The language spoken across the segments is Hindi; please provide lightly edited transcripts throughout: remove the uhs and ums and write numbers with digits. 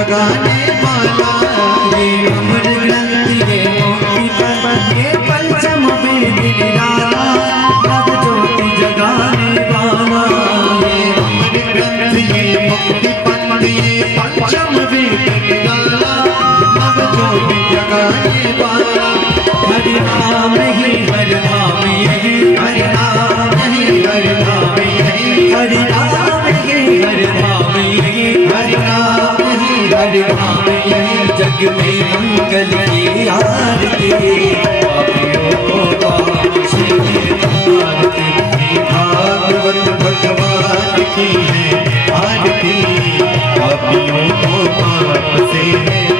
जगाने वाला, ये अमर ग्रंथ ये मोती पर्वत ये पंचम वेद निराला, नव ज्योति जगाने वाला, ये अमर ग्रंथ ये मोती पर्वत ये पंचम वेद निराला, नव ज्योति जगाने वाला। हरि नाम ही हरि नाम यही, हरि नाम ही हरि नाम यही, हरि नाम ही हरि नाम यही, हरि नाम ही हरि नाम यही, जग में मंगल की आरती, पापियों को पाप से तारती, भागवत भगवान की है आरती, पापियों को पाप से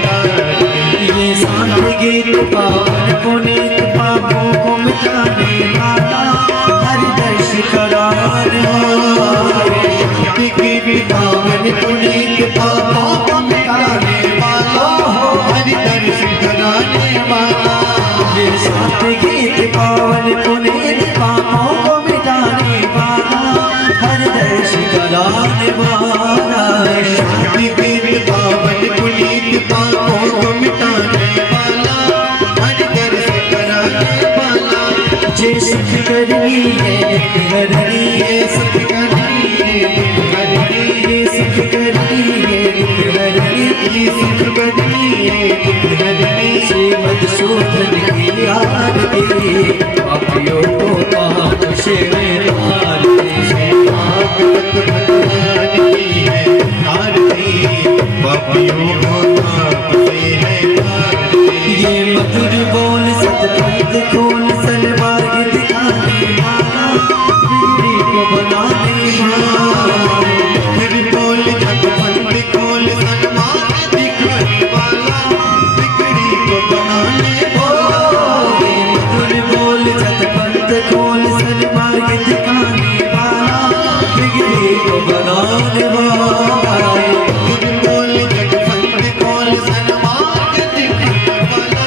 तारती। ये सांत गीत पावन पुनीत पापों को मिटाने वाला, हरिदर्श कराने वाला, गीत पावन पुनीत पापों को मिटाने वाला, हरिदर्श कराने वाला। ये सांत गीत पावन पुनीत पापों को मिटाने वाला, हरिदर्श कराने वाला, गीत पावन पुनीत पापों को मिटाने वाला, हरिदर्श कराने वाला। जे सुख करनी है हरनी, ये सुख करनी है हरनी, ये सुख करनी है हरनी, ये सुख करनी है हरनी, श्री मधुसूदन की आरती, पापियों को पाप से तारती, भागवत भगवान की है आरती, पापियों को पाप से है तारती। ये मधुर बोल सतपंथ खोल सलमार्ग दिखाने वाला, बिगड़ी को बनाने वाला, फिर बोल सतपंथ खोल सलमार्ग दिखाने वाला, बिगड़ी को बनाने वाला। ये मधुर बोल सतपंथ खोल सलमार्ग दिखाने वाला, बिगड़ी को बनाने वाला, फिर बोल सतपंथ खोल सलमार्ग दिखाने वाला,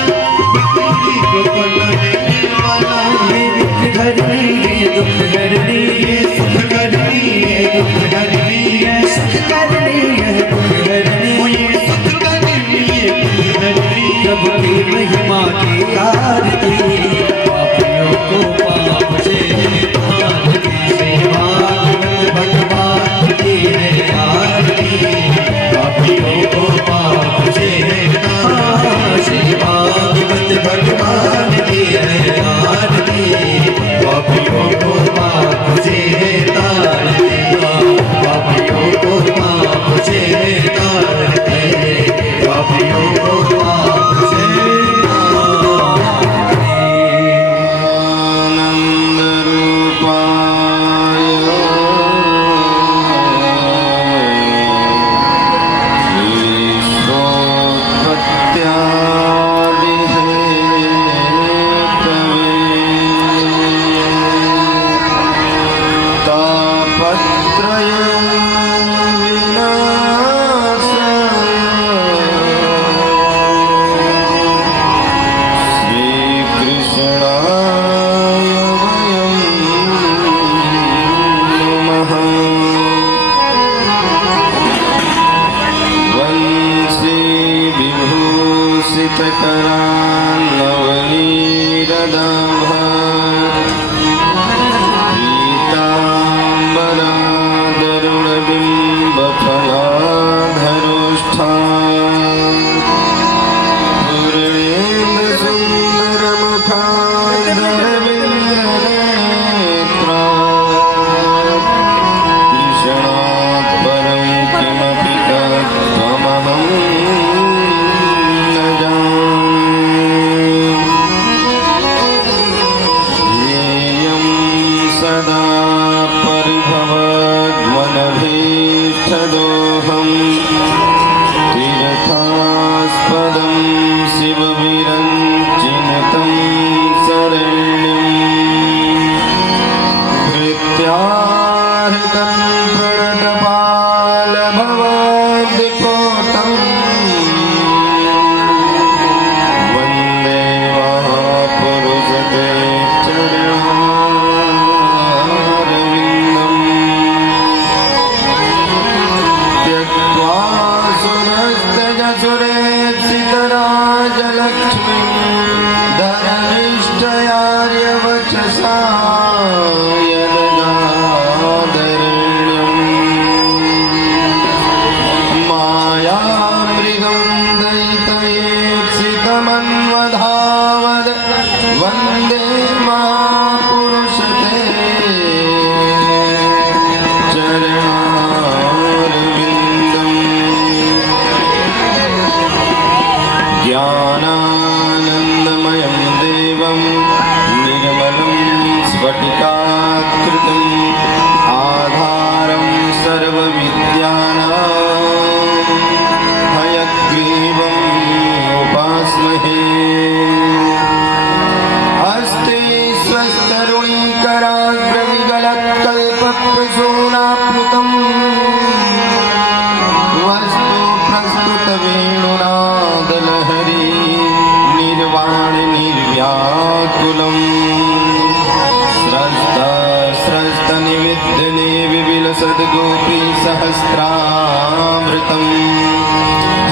बिगड़ी को बनाने वाला। ये दुख हरनी ये दुख हरनी ये सुख करनी ये दुख हरनी ये सुख करनी ये दुख हरनी, ये सुख करनी ये दुख हरनी, प्रभु की महिमा की आरती, पापियों को पाप से तारती, भागवत भगवान की है आरती, पापियों को पाप से तारती, भागवत भगवान की है आरती, पापियों को पाप से तारती, पापियों को पाप से तारती, पापियों को पाप से सुरेप्सितराजलक्ष्मी धर्मिष्ठयार्यवचसा यदगादरण्यम् मायामृगं दयितयेप्सितमन्वधावद वन्दे महापुरुषते चरणारविन्दम् ज्ञानानन्दमयं देवं निर्मलं स्फटिकाकृतिम् आधारं सर्वविद्यानां हयग्रीवम् उपास्महे हस्ते स्वस्तरुणीकराग्रविगलत्कल्पप्रसूनाप्लुतम् वस्तु प्रस्तुतवेणुनादलहरी निर्वाण निर्व्याकुलम् स्रस्तनिविद्धने विविलसद्गोपी सहस्रामृतम्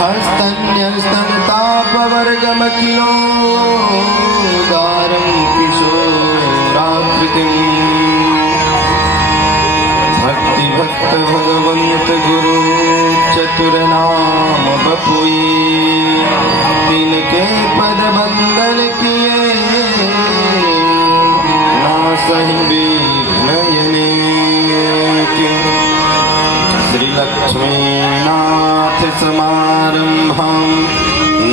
हस्तन्यस्तनतापवर्गमखिलोदारं किशोराकृतिम् भक्तिभक्त भगवंत गुरु चतुरनाम बपुई तिनके पद बंदन किए नासहि विघ्नयने श्री लक्ष्मीनाथ समारंभां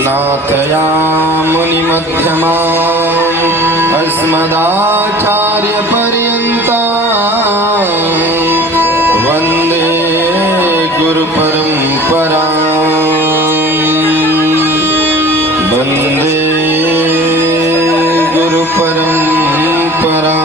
नाथयामुनिमध्यमाम् अस्मदाचार्यपर्यन्तां वन्दे गुरुपरम्परां वन्दे गुरुपरम्परां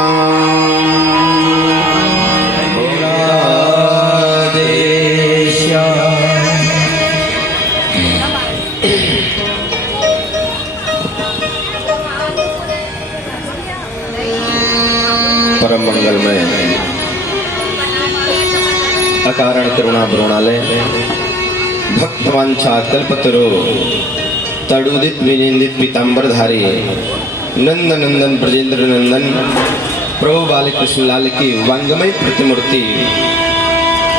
परम मंगलमय अकारण करुणा प्रणोणालय भक्तवांछा कल्पतरो तड़ुदित विनिंदित पीतांबरधारी नंदनंदन ब्रजेंद्र नंदन प्रभु बालकृष्ण लाल की वांगमय प्रतिमूर्ति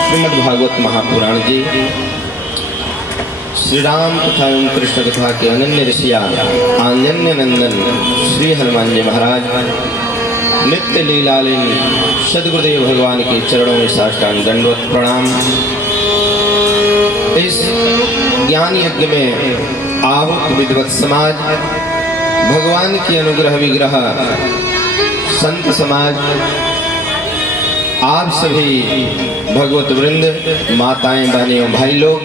श्रीमद् भागवत महापुराण जी श्री राम कथा एवं कृष्ण कथा के अनन्य ऋषिया आंजन्य नंदन श्री हनुमान जी महाराज नित्य लीलालीन सदगुरुदेव भगवान के चरणों में साष्टांग दंडवत प्रणाम। इस ज्ञान यज्ञ में आहुत विद्वत समाज, भगवान की अनुग्रह विग्रह संत समाज, आप सभी भगवत वृंद, माताएं, बहनें और भाई लोग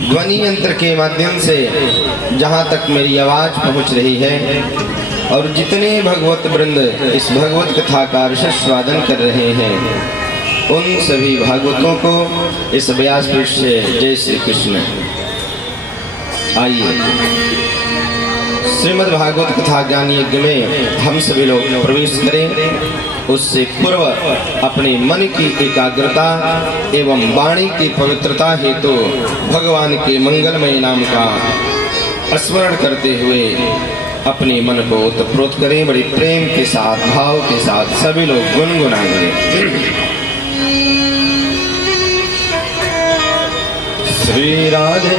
ध्वनि यंत्र के माध्यम से जहाँ तक मेरी आवाज पहुँच रही है और जितने भगवत वृंद इस भगवत कथा का रसस्वादन कर रहे हैं उन सभी भागवतों को इस व्यासपीठ से जय श्री कृष्ण। आइए श्रीमद् भागवत कथा ज्ञान यज्ञ में हम सभी लोग प्रवेश करें। उससे पूर्व अपने मन की एकाग्रता एवं वाणी की पवित्रता हेतु भगवान के मंगलमय नाम का स्मरण करते हुए अपने मन को ओतप्रोत करें। बड़े प्रेम के साथ, भाव के साथ सभी लोग गुनगुनाएंगे। श्री राधे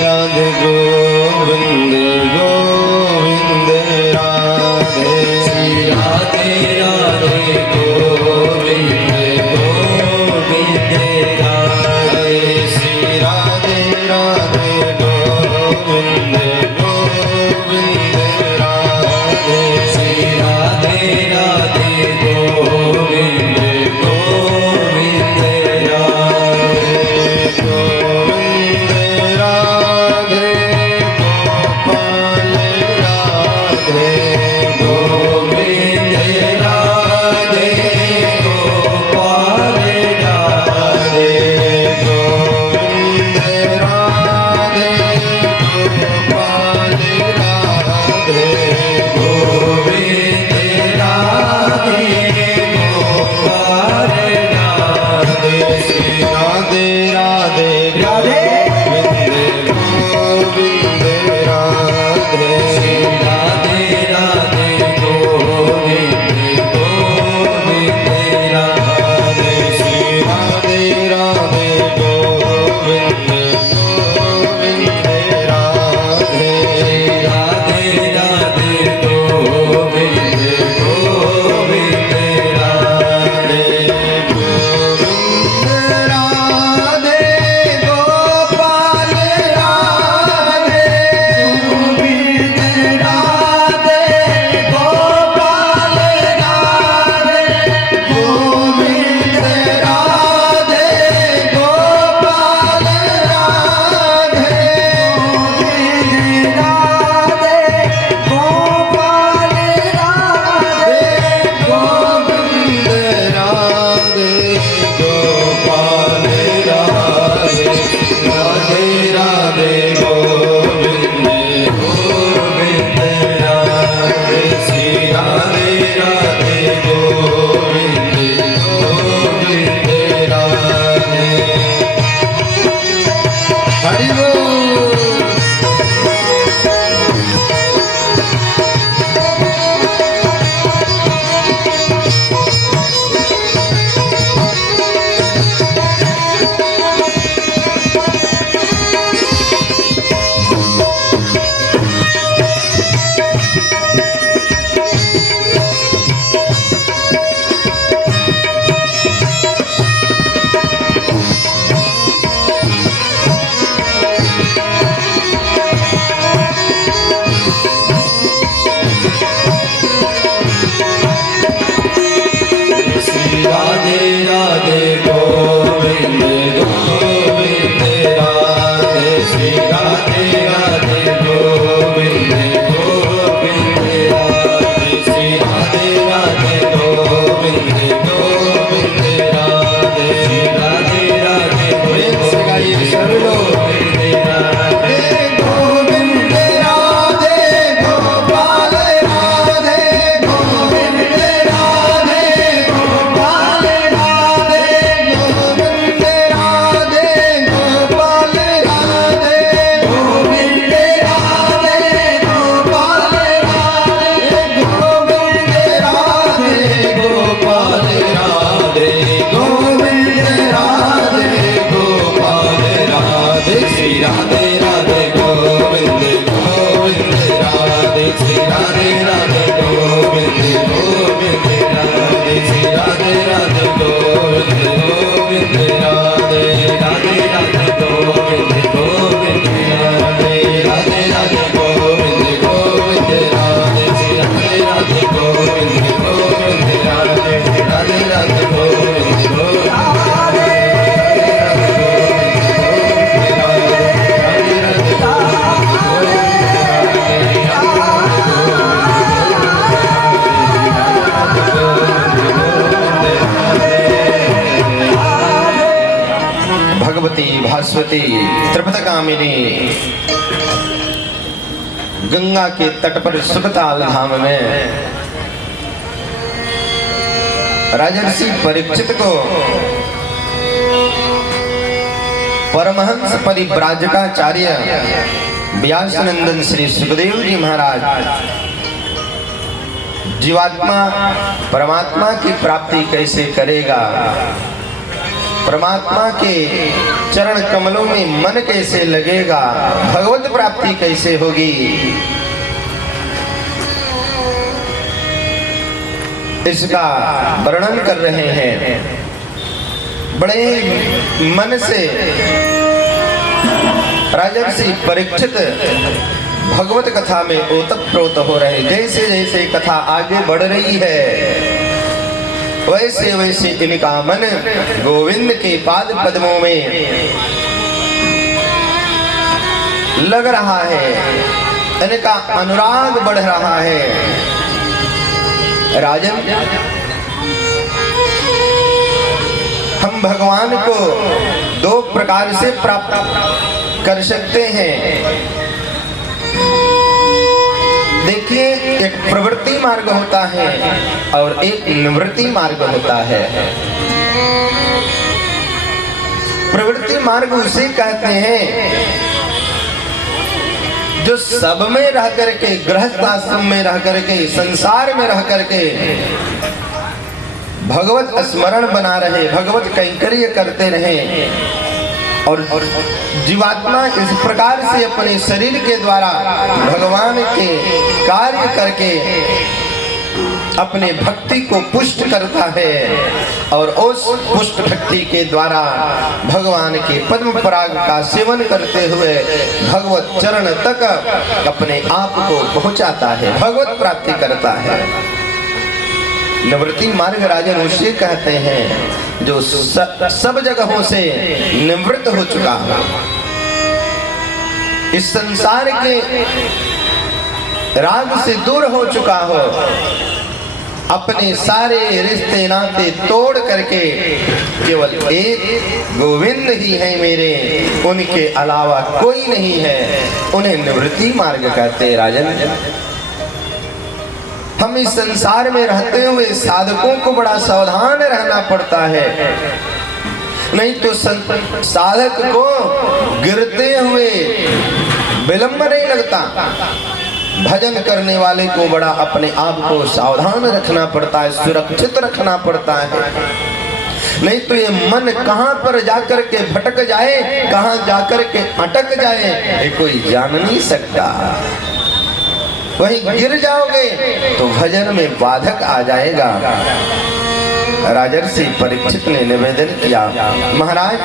राधे गोविंद गोविंद राधे, श्री राधे राधे गोविंद गोविंद राधे, श्री राधे राधे गोविंद गोविंद राधे, श्री राधे राधे गोविंद गोविंद राधे, गोविंद राधे हरि बोल। राधे राधे गोविंद गोविंद राधे श्री राधे राधे गोविंद गोविंद राधे श्री राधे राधे गोविंद गोविंद राधे श्री राधे राधे गोविंद राधे गोविंद राधे गोपाल राधे गोविंद राधे गोपाल राधे गोविंद राधे गोपाल राधे गोविंद राधे गोपाल राधे गोविंद राधे गोपाल राधे गोविंद राधे गोपाल राधे श्री राधे राधे गोविंद गोविंद राधे श्री राधे राधे गोविंद गोविंद राधे श्री राधे राधे गोविंद गोविंद राधे राधे राधे गोविंद गोविंद राधे राधे राधे गोविंद गोविंद राधे श्री राधे राधे गोविंद गोविंद राधे राधे राधे गोविंद गोविंद भगवती भास्वती त्रिपथगामिनी गंगा के तट पर सुखताल धाम में राजर्षि परीक्षित को परमहंस परिव्राजकाचार्य व्यासनंदन श्री सुखदेव जी महाराज जीवात्मा परमात्मा की प्राप्ति कैसे करेगा, परमात्मा के चरण कमलों में मन कैसे लगेगा, भगवत प्राप्ति कैसे होगी, इसका वर्णन कर रहे हैं। बड़े मन से राजर्षि परीक्षित भगवत कथा में ओतप्रोत हो रहे। जैसे जैसे कथा आगे बढ़ रही है वैसे वैसे इनका मन गोविंद के पाद पद्मों में लग रहा है, इनका अनुराग बढ़ रहा है। राजन, हम भगवान को दो प्रकार से प्राप्त कर सकते हैं। देखिए, एक प्रवृत्ति मार्ग होता है और एक निवृत्ति मार्ग होता है। प्रवृत्ति मार्ग उसे कहते हैं जो सब में रह करके, गृहस्थ आश्रम में रह करके, संसार में रह करके भगवत स्मरण बना रहे, भगवत कैंकर्य करते रहे और जीवात्मा इस प्रकार से अपने शरीर के द्वारा भगवान के कार्य करके अपने भक्ति को पुष्ट करता है और उस पुष्ट भक्ति के द्वारा भगवान के पद्म पराग का सेवन करते हुए भगवत चरण तक अपने आप को पहुंचाता है, भगवत प्राप्ति करता है। निवृत्ति मार्ग राजन उसे कहते हैं जो सब जगहों से निवृत्त हो चुका हो, इस संसार के राग से दूर हो चुका हो, अपने सारे रिश्ते नाते तोड़ करके केवल एक गोविंद ही है मेरे, उनके अलावा कोई नहीं है, उन्हें निवृत्ति मार्ग कहते हैं। राजन, हम इस संसार में रहते हुए साधकों को बड़ा सावधान रहना पड़ता है, नहीं तो साधक को गिरते विलंब नहीं लगता। भजन करने वाले को बड़ा अपने आप को सावधान रखना पड़ता है, सुरक्षित रखना पड़ता है, नहीं तो ये मन कहां पर जाकर के भटक जाए, कहां जाकर के अटक जाए, ये कोई जान नहीं सकता। वहीं गिर जाओगे तो भजन में बाधक आ जाएगा। राजर्षि परीक्षित ने निवेदन किया, महाराज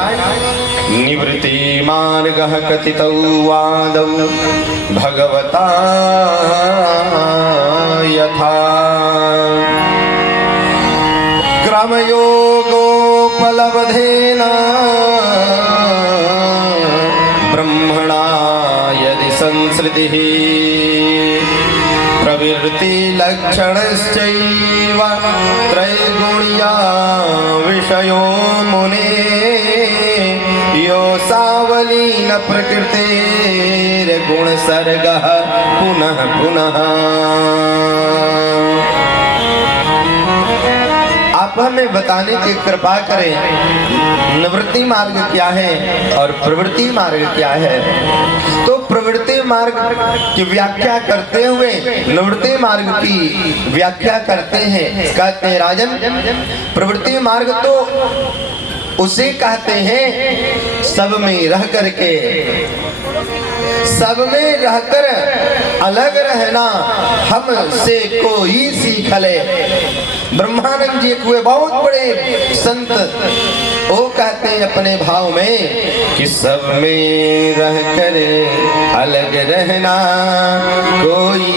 निवृत्ति मार्गः कथितौ वादौ भगवता यथा क्रमयोगोपलब्धेन ब्रह्मणा यदि संसृतिः प्रवृत्ति लक्षणश्चैव त्रैगुण्या विषयो मुने यो सावलीन प्रकृतेर्गुण सर्गः पुनः पुनः। आप हमें बताने की कृपा करें निवृत्ति मार्ग क्या है और प्रवृत्ति मार्ग क्या है। तो प्रवृत्ति मार्ग की व्याख्या करते हुए निवृत्ति मार्ग की व्याख्या करते हैं, कहते हैं राजन प्रवृत्ति मार्ग तो उसे कहते हैं सब में रह करके, सब में रहकर अलग रहना हमसे कोई सीख ले। ब्रह्मानंद जी एक हुए बहुत बड़े संत, वो कहते हैं अपने भाव में कि सब में रह कर अलग रहना कोई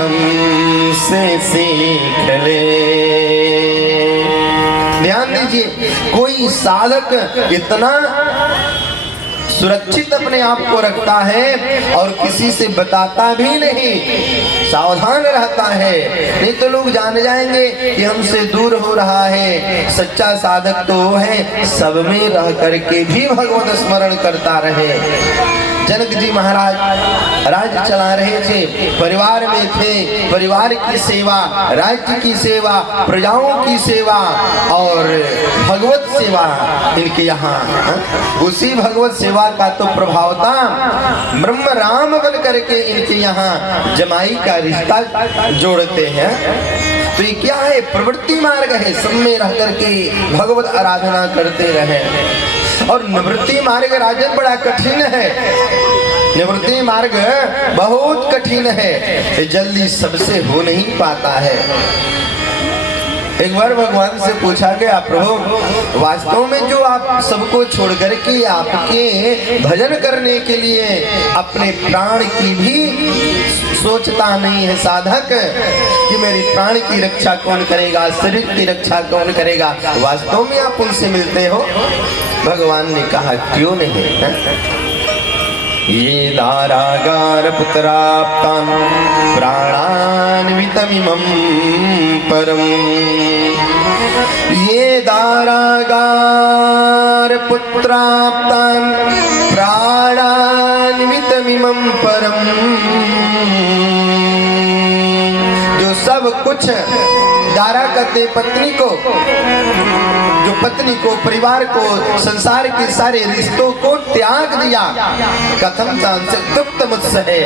हमसे सीख ले। ध्यान दीजिए, कोई साधक इतना सुरक्षित अपने आप को रखता है और किसी से बताता भी नहीं, सावधान रहता है, नहीं तो लोग जान जाएंगे कि हमसे दूर हो रहा है। सच्चा साधक तो वो है सब में रह करके भी भगवत स्मरण करता रहे। जनक जी महाराज राज्य चला रहे थे, परिवार में थे, परिवार की सेवा, राज्य की सेवा, प्रजाओं की सेवा और भगवत सेवा इनके यहाँ। उसी भगवत सेवा का तो प्रभाव था, ब्रह्म राम बन करके इनके यहाँ जमाई का रिश्ता जोड़ते हैं। तो ये क्या है? प्रवृत्ति मार्ग है, सब में रह करके भगवत आराधना करते रहे। और निवृत्ति मार्ग राजन बड़ा कठिन है, निवृत्ति मार्ग बहुत कठिन है, जल्दी सबसे हो नहीं पाता है। एक बार भगवान से पूछा गया, प्रभु वास्तव में जो आप सबको छोड़ करके आपके भजन करने के लिए अपने प्राण की भी सोचता नहीं है साधक कि मेरी प्राण की रक्षा कौन करेगा, शरीर की रक्षा कौन करेगा, वास्तव में आप उनसे मिलते हो? भगवान ने कहा क्यों नहीं है? ये दारागार पुत्राप्तान प्राणान्वितमिमं परम। ये दारागार पुत्राप्तान प्राणान्वितमिमं परम। जो सब कुछ दारा करते पत्नी को, जो पत्नी को, परिवार को, संसार के सारे रिश्तों को त्याग दिया, कथम से तृप्त मुझसे है,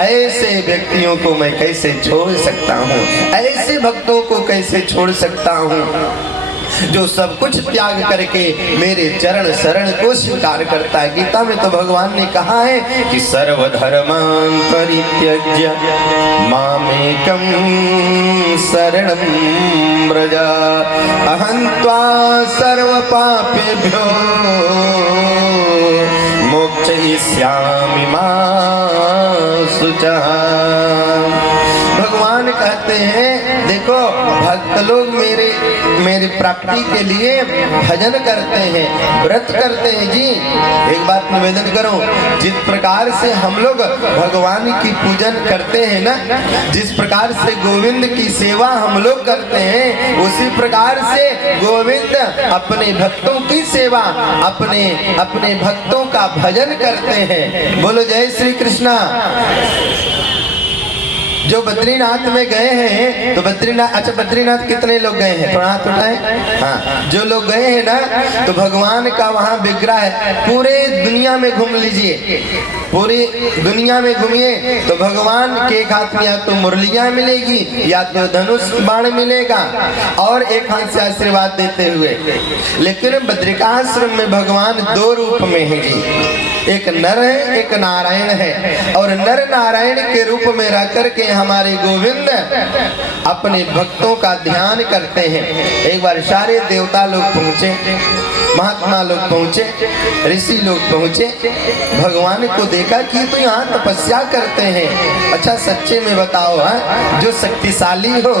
ऐसे व्यक्तियों को मैं कैसे छोड़ सकता हूँ, ऐसे भक्तों को कैसे छोड़ सकता हूँ जो सब कुछ त्याग करके मेरे चरण शरण को स्वीकार करता है। गीता में तो भगवान ने कहा है कि सर्वधर्मान् परित्यज्य मामेकं शरणं व्रज अहं त्वा सर्वपापेभ्यो मोक्षयिष्यामि मा शुचः। भगवान कहते हैं देखो भक्त लोग मेरी प्राप्ति के लिए भजन करते हैं, व्रत करते हैं। जी एक बात निवेदन करो, जिस प्रकार से हम लोग भगवान की पूजन करते हैं ना, जिस प्रकार से गोविंद की सेवा हम लोग करते हैं, उसी प्रकार से गोविंद अपने भक्तों की सेवा, अपने भक्तों का भजन करते हैं। बोलो जय श्री कृष्णा। जो बद्रीनाथ में गए हैं तो बद्रीनाथ, अच्छा बद्रीनाथ कितने लोग गए हैं, थोड़ा हाथ उठाएं। हाँ, जो लोग गए हैं ना तो भगवान का वहाँ विग्रह है। पूरे दुनिया में घूम लीजिए, पूरी दुनिया में घूमिए तो भगवान के एक हाथ में या तो मुरलियाँ मिलेगी या तो धनुष बाण मिलेगा और एक हाथ से आशीर्वाद देते हुए। लेकिन बद्रिकाश्रम में भगवान दो रूप में है जी, एक नर है एक नारायण है। और नर नारायण के रूप में रह करके हमारे गोविंद अपने भक्तों का ध्यान करते हैं। एक बार सारे देवता लोग पहुंचे, महात्मा लोग पहुंचे, ऋषि लोग पहुंचे, भगवान को देखा कि तो यहाँ तपस्या करते हैं। अच्छा सच्चे में बताओ, हाँ, जो शक्तिशाली हो,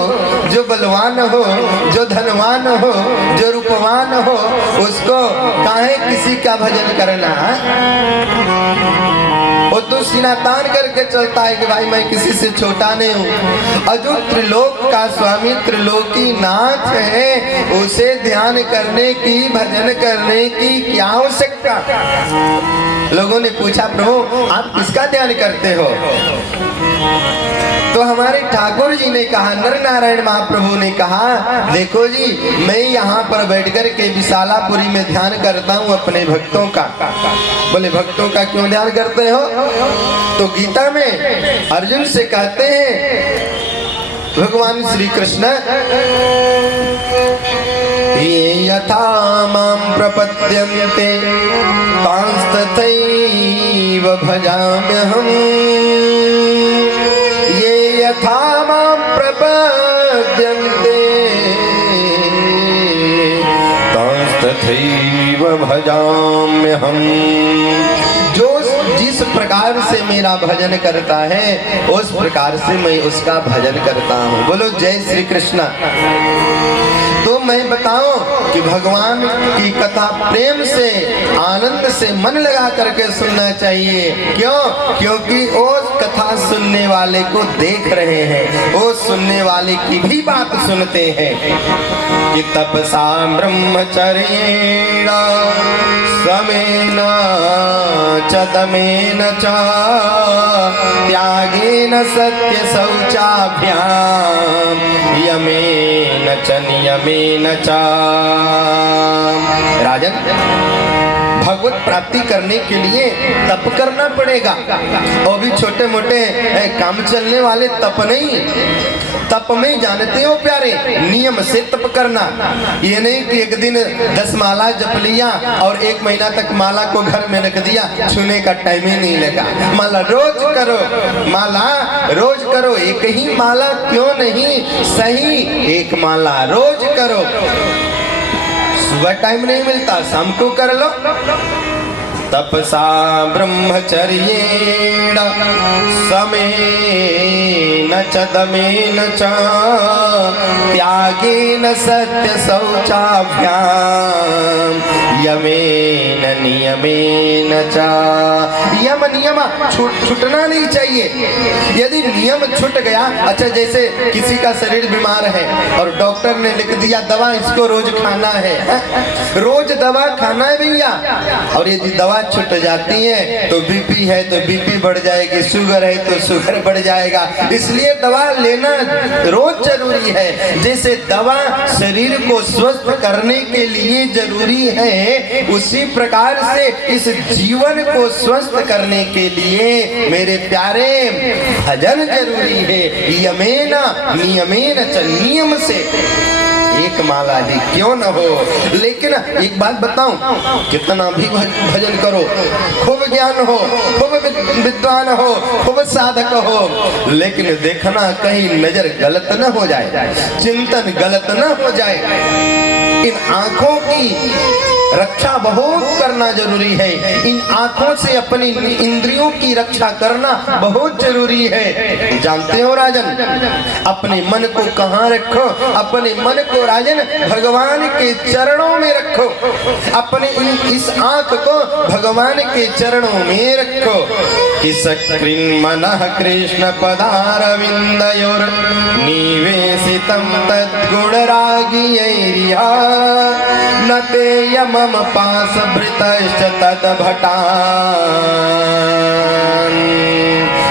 जो बलवान हो, जो धनवान हो, जो रूपवान हो, उसको काहे किसी का भजन करना है? वो तो सीना तान करके चलता है कि भाई मैं किसी से छोटा नहीं हूँ। और जो त्रिलोक का स्वामी त्रिलोकी नाथ है, उसे ध्यान करने की, भजन करने की क्या आवश्यकता? लोगों ने पूछा प्रभु आप किसका ध्यान करते हो? तो हमारे ठाकुर जी ने कहा, नर नारायण महाप्रभु ने कहा, देखो जी मैं यहाँ पर बैठकर के विशालापुरी में ध्यान करता हूँ अपने भक्तों का। बोले भक्तों का क्यों ध्यान करते हो? तो गीता में अर्जुन से कहते हैं भगवान श्री कृष्ण, ये यथा मां प्रपद्यन्ते तांस्तथैव भजाम्यहम्, ये यथा मां प्रपद्यन्ते तांस्तथैव भजाम्यहम्। जो जिस प्रकार से मेरा भजन करता है उस प्रकार से मैं उसका भजन करता हूँ। बोलो जय श्री कृष्ण। तो मैं बताऊं कि भगवान की कथा प्रेम से, आनंद से मन लगा करके सुनना चाहिए। क्यों? क्योंकि वो कथा सुनने वाले को देख रहे हैं, वो सुनने वाले की भी बात सुनते हैं। कि तपसा ब्रह्मचर्येण समेन च दमेन च त्यागेन सत्य शौचाभ्याम यमेन च नियमेन च। राजन, भगवत प्राप्ति करने के लिए तप करना पड़ेगा। और भी छोटे मोटे काम चलने वाले तप नहीं। तप में जानते हो प्यारे, नियम से तप करना। ये नहीं कि एक दिन 10 माला जप लिया और 1 महीना तक माला को घर में रख दिया, छूने का टाइम ही नहीं लगा। माला रोज करो, माला रोज करो। एक ही माला क्यों नहीं, सही 1 माला रोज करो। सुबह टाइम नहीं मिलता, शाम को कर लो। तपसा ब्रह्मचर्येण समेन च दमेन च त्यागेन सत्य शौचाभ्याम यमेन नियमेन च। यम नियम छूटना नहीं चाहिए। यदि नियम छूट गया, अच्छा जैसे किसी का शरीर बीमार है और डॉक्टर ने लिख दिया दवा इसको रोज खाना है, रोज दवा खाना है भैया। और यदि दवा छूट जाती है तो बीपी है तो बीपी बढ़ जाएगी, शुगर है तो शुगर बढ़ जाएगा। इसलिए दवा लेना रोज जरूरी है। जैसे दवा शरीर को स्वस्थ करने के लिए जरूरी है, उसी प्रकार से इस जीवन को स्वस्थ करने के लिए मेरे प्यारे भजन जरूरी है। यमेन नियमेन च, नियम से 1 माला ही क्यों न हो। लेकिन एक बात बताऊं, कितना भी भजन करो, खूब ज्ञान हो, खूब विद्वान हो, खूब साधक हो, लेकिन देखना कहीं नजर गलत न हो जाए, चिंतन गलत न हो जाए। इन आंखों की रक्षा बहुत करना जरूरी है। इन आंखों से अपनी इंद्रियों की रक्षा करना बहुत जरूरी है। जानते हो राजन, अपने मन को कहाँ रखो? अपने मन को राजन भगवान के चरणों में रखो। अपने इस आंख को भगवान के चरणों में रखो। कि सकृन् मनः कृष्ण पदारविन्दयोर् निवेशितं तद्गुणरागियैर्या न ते मम पाशभृतश्च तद्भटान्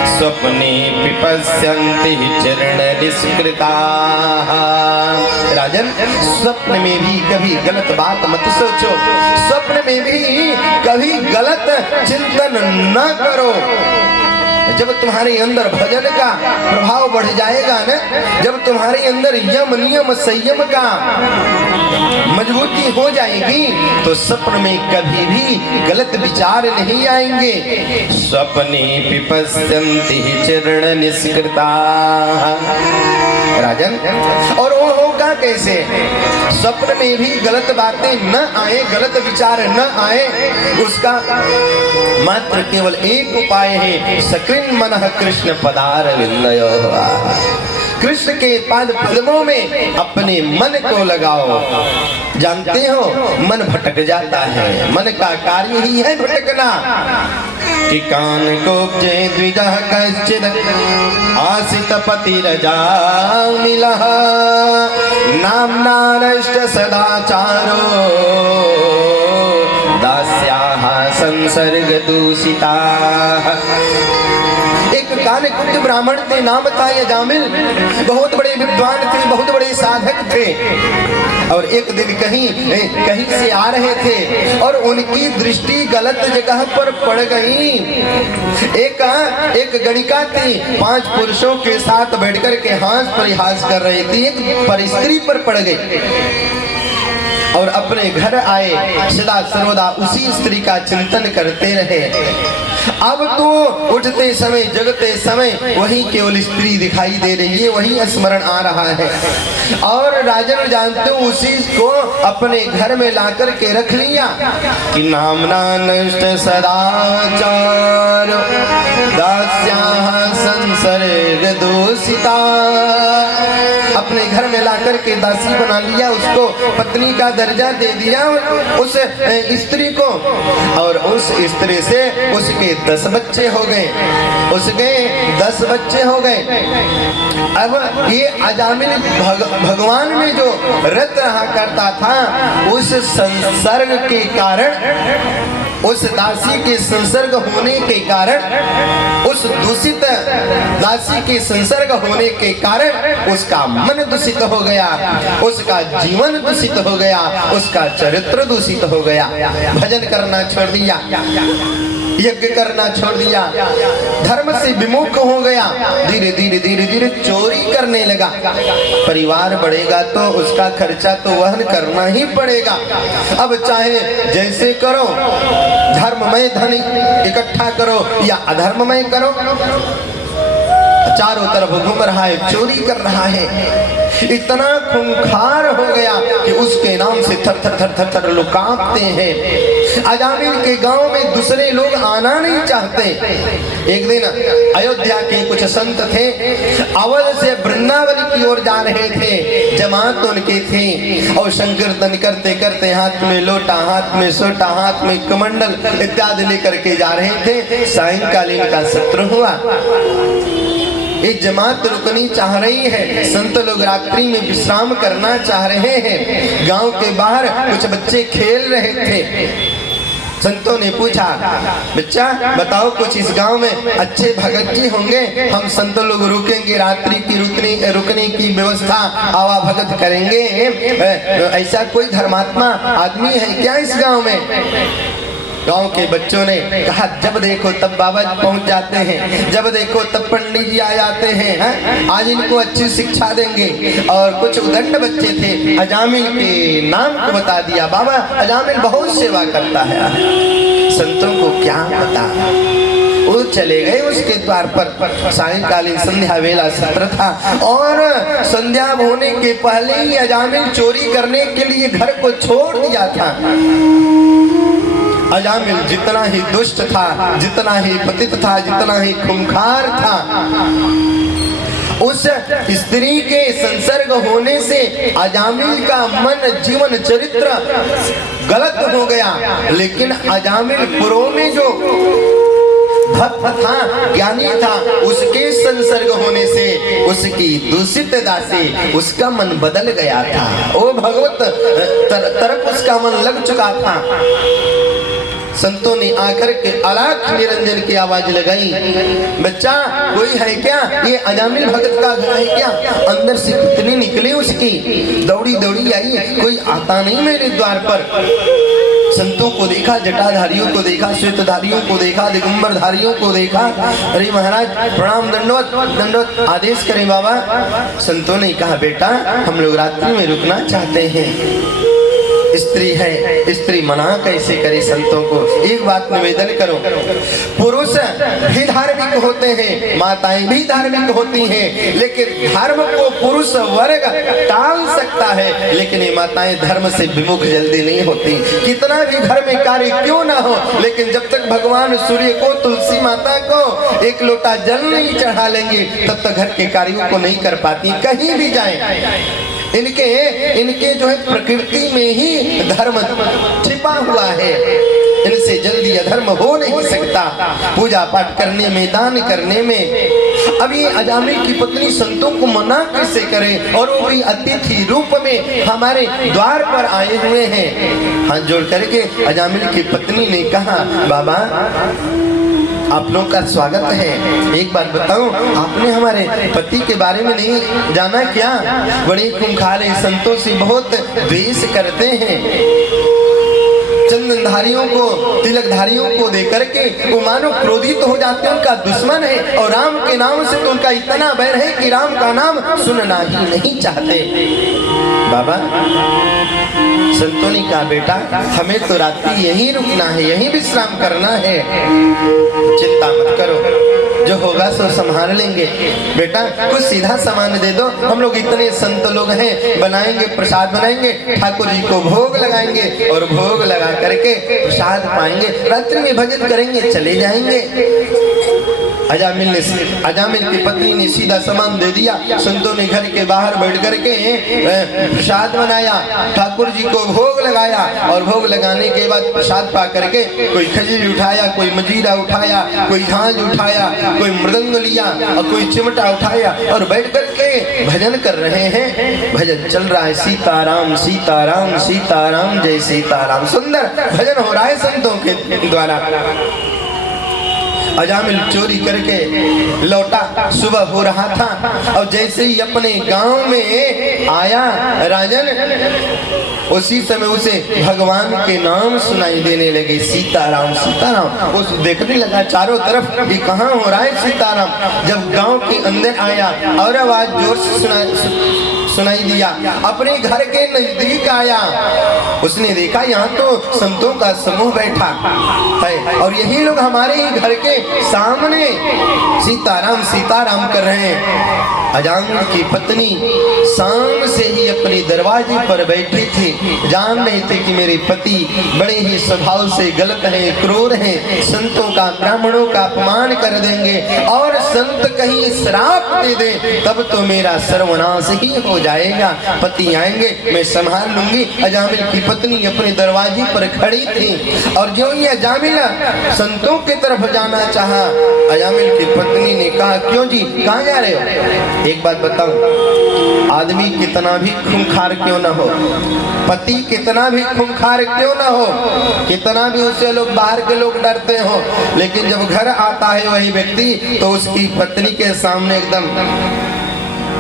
स्वप्नेऽपि पिपस्यन्ति चरण निष्कृताः। राजन, स्वप्न में भी कभी गलत बात मत सोचो, स्वप्न में भी कभी गलत चिंतन न करो। जब तुम्हारे अंदर भजन का प्रभाव बढ़ जाएगा न, जब तुम्हारे अंदर यम नियम संयम का मजबूती हो जाएगी, तो स्वप्न में कभी भी गलत विचार नहीं आएंगे। स्वप्ने पिपस्यन्ति चरण निष्कृताः। राजन, और वो होगा कैसे? स्वप्न में भी गलत बातें न आए, गलत विचार न आए, उसका मात्र केवल एक उपाय है, सकृन मनः कृष्ण पदारविंदयोः। कृष्ण के पाद पद्मों में अपने मन को लगाओ। जानते हो, मन भटक जाता है, मन का कार्य ही है भटकना। कि कान को द्विजः कश्चिद आसित पतिरजा मिलः नाम्ना नष्ट सदाचारो दास्याः संसर्ग दूषिताः। एक कानकुब्ज ब्राह्मण थे, नाम था यजामिल। बहुत बड़े विद्वान थे, बहुत बड़े साधक थे। और एक दिन कहीं से आ रहे थे और उनकी दृष्टि गलत जगह पर पड़ गई। एक गणिका थी, 5 पुरुषों के साथ बैठकर के हास परिहास कर रही थी, एक पर स्त्री पर पड़ गई और अपने घर आए, सदा सर्वदा उसी स्त्री का चिंतन करते रहे। अब तो उठते समय जगते समय वही केवल स्त्री दिखाई दे रही है, वही स्मरण आ रहा है। और राजन जानते हो, उसी को अपने घर में लाकर के रख लिया। कि नाम्ना नष्ट सदाचार दास्याः संसर्ग दूषिता। अपने घर में लाकर के दासी बना लिया, उसको पत्नी का दर्जा दे दिया उस स्त्री को। और उस स्त्री से उसके 10 बच्चे हो गए, उसके 10 बच्चे हो गए। अब ये अजामिल भगवान में जो रत रहा करता था, उस संसर्ग के कारण, उस दासी के संसर्ग होने के कारण, उस दूषित दासी के संसर्ग होने के कारण उसका मन दूषित हो गया, उसका जीवन दूषित हो गया, उसका चरित्र दूषित हो गया। भजन करना छोड़ दिया, यज्ञ करना छोड़ दिया, धर्म से विमुख हो गया, धीरे धीरे धीरे धीरे चोरी करने लगा। परिवार बढ़ेगा तो उसका खर्चा तो वहन करना ही पड़ेगा। अब चाहे जैसे करो, धर्ममय धन इकट्ठा करो या अधर्ममय करो, चारों तरफ घूम रहा है, चोरी कर रहा है। इतना खूंखार हो गया कि उसके नाम से थर थर थर थर थर लोग कांपते हैं। अजामिल के गांव में दूसरे लोग आना नहीं चाहते। एक दिन अयोध्या के कुछ संत थे, अवध से वृंदावन की ओर जा रहे थे, जमात उनकी थी, और संकीर्तन करते करते हाथ में लोटा, हाथ में सोटा, हाथ में कमंडल इत्यादि लेकर के जा रहे थे। सायंकालीन का सत्र हुआ, ये जमात रुकनी चाह रही है, संत लोग रात्रि में विश्राम करना चाह रहे हैं। गांव के बाहर कुछ बच्चे खेल रहे थे। संतों ने पूछा, बच्चा बताओ, कुछ इस गांव में अच्छे भगत जी होंगे, हम संत लोग रुकेंगे, रात्रि की रुकने की व्यवस्था आवा भगत करेंगे। ऐसा कोई धर्मात्मा आदमी है क्या इस गांव में? गांव के बच्चों ने कहा, जब देखो तब बाबा पहुंच जाते हैं, जब देखो तब पंडित जी आ जाते हैं, आज इनको अच्छी शिक्षा देंगे। और कुछ उदंड बच्चे थे, अजामिल के नाम को बता दिया, बाबा अजामिल बहुत सेवा करता है। संतों को क्या पता, वो चले गए उसके द्वार पर। सायंकालीन संध्या वेला सत्र था और संध्या होने के पहले ही अजामिल चोरी करने के लिए घर को छोड़ दिया था। अजामिल जितना ही दुष्ट था, जितना ही पतित था, जितना ही खूंखार था, उस स्त्री के संसर्ग होने से अजामिल का मन, जीवन, चरित्र गलत हो गया। लेकिन अजामिल पूर्व में जो भक्त था, ज्ञानी था, उसके संसर्ग होने से उसकी दूषित दासी, उसका मन बदल गया था। वो भगवत तरफ उसका मन लग चुका था। संतों ने आकर के अलख निरंजन की आवाज लगाई, बच्चा कोई है क्या? ये अजामिल भगत का घर है क्या? अंदर से कितनी निकली उसकी, दौड़ी दौड़ी आई, कोई आता नहीं मेरे द्वार पर। संतों को देखा, जटाधारियों को देखा, श्वेतधारियों को देखा, दिगंबरधारियों को देखा। अरे महाराज प्रणाम, दंडवत दंडवत, आदेश करें बाबा। संतों ने कहा बेटा हम लोग रात्रि में रुकना चाहते हैं, स्त्री है, स्त्री मना कैसे करे संतों को? एक बात निवेदन करो, पुरुष भी धार्मिक होते हैं, माताएं भी धार्मिक होती हैं, लेकिन धर्म को पुरुष वर्ग टाल सकता है, लेकिन ये माताएं धर्म से विमुख जल्दी नहीं होती। कितना भी घर में कार्य क्यों ना हो, लेकिन जब तक भगवान सूर्य को, तुलसी माता को एक लोटा जल नहीं चढ़ा लेंगे तब तक घर के कार्यों को नहीं कर पाती। कहीं भी जाएं इनके जो है प्रकृति में ही धर्म छिपा हुआ है, इनसे जल्दी अधर्म हो नहीं सकता। पूजा पाठ करने में, दान करने में। अब ये अजामिल की पत्नी संतों को मना कैसे करे, और वो भी अतिथि रूप में हमारे द्वार पर आए हुए हैं। हाथ जोड़ करके अजामिल की पत्नी ने कहा बाबा आप लोग का स्वागत है। एक बात बताऊं, आपने हमारे पति के बारे में नहीं जाना क्या? बड़े खूंखार संतों से बहुत द्वेष करते हैं, चंदनधारियों को, तिलकधारियों को देकर के वो मानो क्रोधित हो जाते हैं, उनका दुश्मन है, और राम के नाम से तो उनका इतना बैर है कि राम का नाम सुनना ही नहीं चाहते। बाबा संतों ने कहा बेटा हमें तो रात्रि यहीं रुकना है, यहीं विश्राम करना है, चिंता मत करो, जो होगा सो संभाल लेंगे। बेटा कुछ सीधा सामान दे दो, हम लोग इतने संत लोग हैं, बनाएंगे प्रसाद, बनाएंगे, ठाकुर जी को भोग लगाएंगे और भोग लगा करके प्रसाद पाएंगे, रात्रि में भजन करेंगे, चले जाएंगे। अजामिल की पत्नी ने सीधा सामान दे दिया। संतों ने घर के बाहर बैठ करके प्रसाद बनाया, ठाकुर जी को भोग लगाया, और भोग लगाने के बाद प्रसाद पा करके कोई खजूर उठाया, कोई मजीरा उठाया, कोई झांझ उठाया, कोई मृदंग लिया और कोई चिमटा उठाया और बैठ करके भजन कर रहे हैं। भजन चल रहा है, सीताराम सीताराम सीताराम जय सीताराम। सुंदर भजन हो रहा है संतों के द्वारा। अजामिल चोरी करके लौटा, सुबह हो रहा था, और जैसे ही अपने गांव में आया राजन, उसी समय उसे भगवान के नाम सुनाई देने लगे, सीताराम सीताराम। उस देखने लगा चारों तरफ ये कहाँ हो रहा है सीताराम। जब गांव के अंदर आया और आवाज जोर से सुनाई दिया, अपने घर के नजदीक आया, उसने देखा यहाँ तो संतों का समूह बैठा है और यही लोग हमारे ही घर के सामने सीताराम सीताराम कर रहे हैं। अजामिल की पत्नी शाम से ही अपने दरवाजे पर बैठी थी, जान रहे थे कि मेरे पति बड़े ही स्वभाव से गलत हैं, क्रूर हैं, संतों का, ब्राह्मणों का अपमान कर देंगे, और संत कहीं श्राप दे दे तब तो मेरा सर्वनाश ही हो जाएगा। पति आएंगे मैं संभाल लूंगी। अजामिल की पत्नी अपने दरवाजे पर खड़ी थी, और जो ये अजामिल संतों की तरफ जाना चाहा, अजामिल की पत्नी ने कहा क्यों जी, कहाँ जा रहे हो? एक बात बताऊं, आदमी कितना भी खूंखार क्यों ना हो, पति कितना भी खूंखार क्यों ना हो, कितना भी उससे लोग बाहर के लोग डरते हो, लेकिन जब घर आता है वही व्यक्ति तो उसकी पत्नी के सामने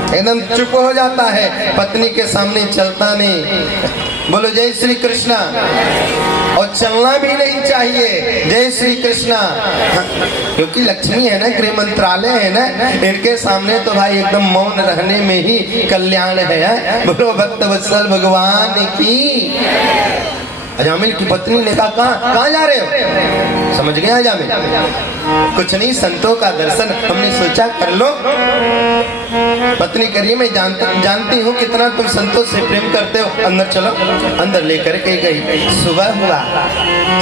एकदम चुप हो जाता है, पत्नी के सामने चलता नहीं। बोलो जय श्री कृष्णा। और चलना भी नहीं चाहिए, जय श्री कृष्णा, क्योंकि लक्ष्मी है ना, गृह मंत्रालय है ना, इनके सामने तो भाई एकदम मौन रहने में ही कल्याण है। बोलो भक्त वत्सल भगवान की। अजामिल की पत्नी ने कहा कहाँ जा रहे हो? समझ गए अजामिल, कुछ नहीं, संतों का दर्शन हमने सोचा कर लो। पत्नी करिए मैं जानती हूँ कितना तुम संतों से प्रेम करते हो, अंदर चलो। अंदर लेकर के गई। सुबह हुआ,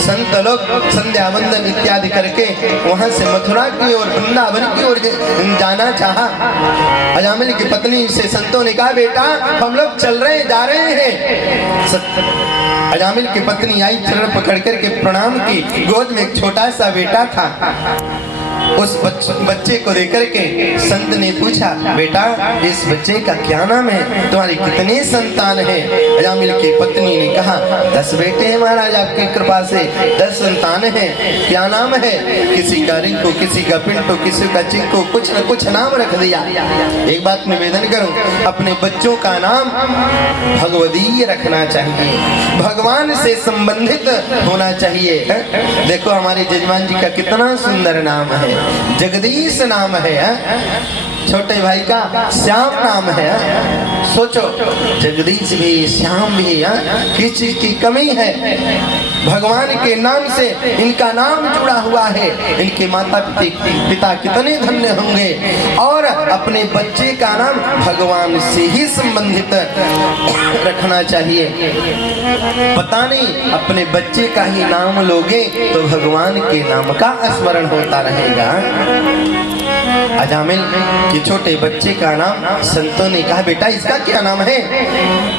संत लोग संध्या वंदन इत्यादि करके वहां से मथुरा की ओर, वृंदावन की ओर जाना चाहा। अजामिल की पत्नी से संतों ने कहा बेटा हम लोग चल रहे जा रहे हैं। अजामिल की पत्नी आई, चरण पकड़ कर के प्रणाम की। गोद में एक छोटा सा बेटा था, उस बच्चे को देख के संत ने पूछा, बेटा इस बच्चे का क्या नाम है, तुम्हारी कितने संतान हैं? अजामिल की पत्नी ने कहा 10 बेटे हैं महाराज, आपकी कृपा से 10 संतान हैं। क्या नाम है? किसी का रिंकू, किसी का पिंटू, किसी का चिंकू, कुछ न कुछ नाम रख दिया। एक बात निवेदन करूं, अपने बच्चों का नाम भगवदीय रखना चाहिए, भगवान से संबंधित होना चाहिए। देखो हमारे जजमान जी का कितना सुंदर नाम है, जगदीश नाम है। छोटे भाई का श्याम नाम है। सोचो, जगदीश भी, श्याम भी, किस चीज की कमी है? भगवान के नाम से इनका नाम जुड़ा हुआ है। इनके माता पिता कितने धन्य होंगे। और अपने बच्चे का नाम भगवान से ही संबंधित रखना चाहिए। पता नहीं अपने बच्चे का ही नाम लोगे तो भगवान के नाम का स्मरण होता रहेगा। अजामिल के छोटे बच्चे का नाम संतों ने कहा, बेटा इसका क्या नाम है?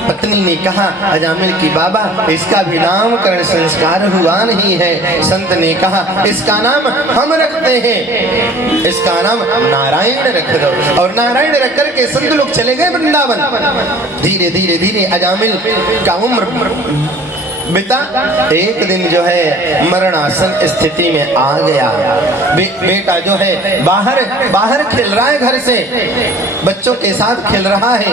पत्नी ने कहा, अजामिल की बाबा इसका भी नामकरण संस्कार हुआ नहीं है। संत ने कहा, इसका नाम हम रखते हैं, इसका नाम नारायण रख दो। और नारायण रख करके संत लोग चले गए वृंदावन। धीरे धीरे धीरे अजामिल का उम्र बेटा एक दिन जो है मरणासन स्थिति में आ गया। बेटा जो है बाहर खेल रहा है, घर से बच्चों के साथ खेल रहा है।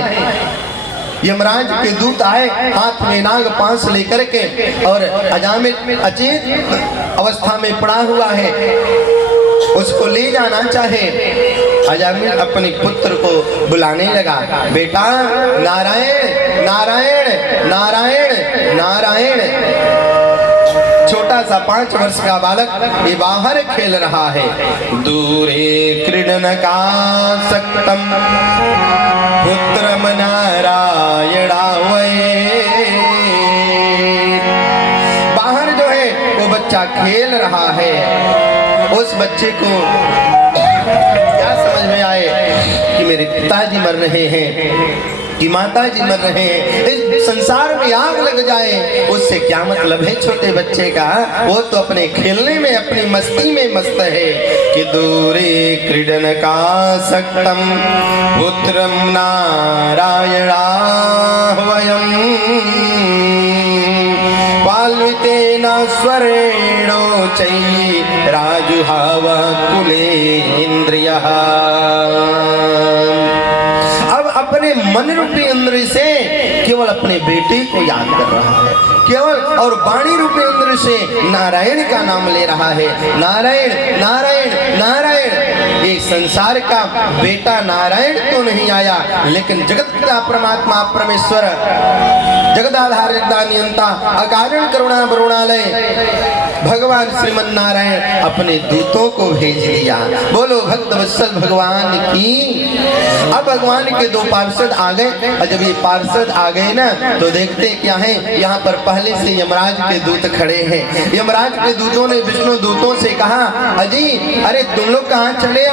यमराज के दूत आए, हाथ में नाग पांस लेकर के, और अजामिल अचेत अवस्था में पड़ा हुआ है, उसको ले जाना चाहे। अजामिल अपने पुत्र को बुलाने लगा, बेटा नारायण नारायण नारायण नारायण। छोटा सा 5 वर्ष का बालक ये बाहर खेल रहा है। दूरे क्रीडन का सक्तम पुत्रम नारायणावये। बाहर जो है वो बच्चा खेल रहा है। उस बच्चे को क्या समझ में आए कि मेरे पिताजी मर रहे हैं, कि माताजी मर रहे हैं, इस संसार में आग लग जाए, उससे क्या मतलब है छोटे बच्चे का? वो तो अपने खेलने में, अपनी मस्ती में मस्त है। कि दूरे क्रीडन का सक्तम पुत्रम नारायणा वयम पाल्वितेन स्वरेणो चै राजुहाव कुले इंद्रियः। अब अपने मन रूपी इंद्र से केवल अपने बेटे को याद कर रहा है, केवल, और वाणी रूपी इंद्र से नारायण का नाम ले रहा है। नारायण नारायण नारायण। ये संसार का बेटा नारायण तो नहीं आया, लेकिन जगत का परमात्मा परमेश्वर, जगदाधार नियंता, अकारण करुणा वरुणालय भगवान श्रीमन नारायण अपने दूतों को भेज दिया। बोलो भक्त वत्सल भगवान की। अब भगवान के 2 पार्षद आ गए, और जब ये पार्षद आ गए ना तो देखते क्या है, यहाँ पर पहले से यमराज के दूत खड़े हैं। यमराज के दूतों ने विष्णु दूतों से कहा, अजी अरे तुम लोग कहाँ चले आए?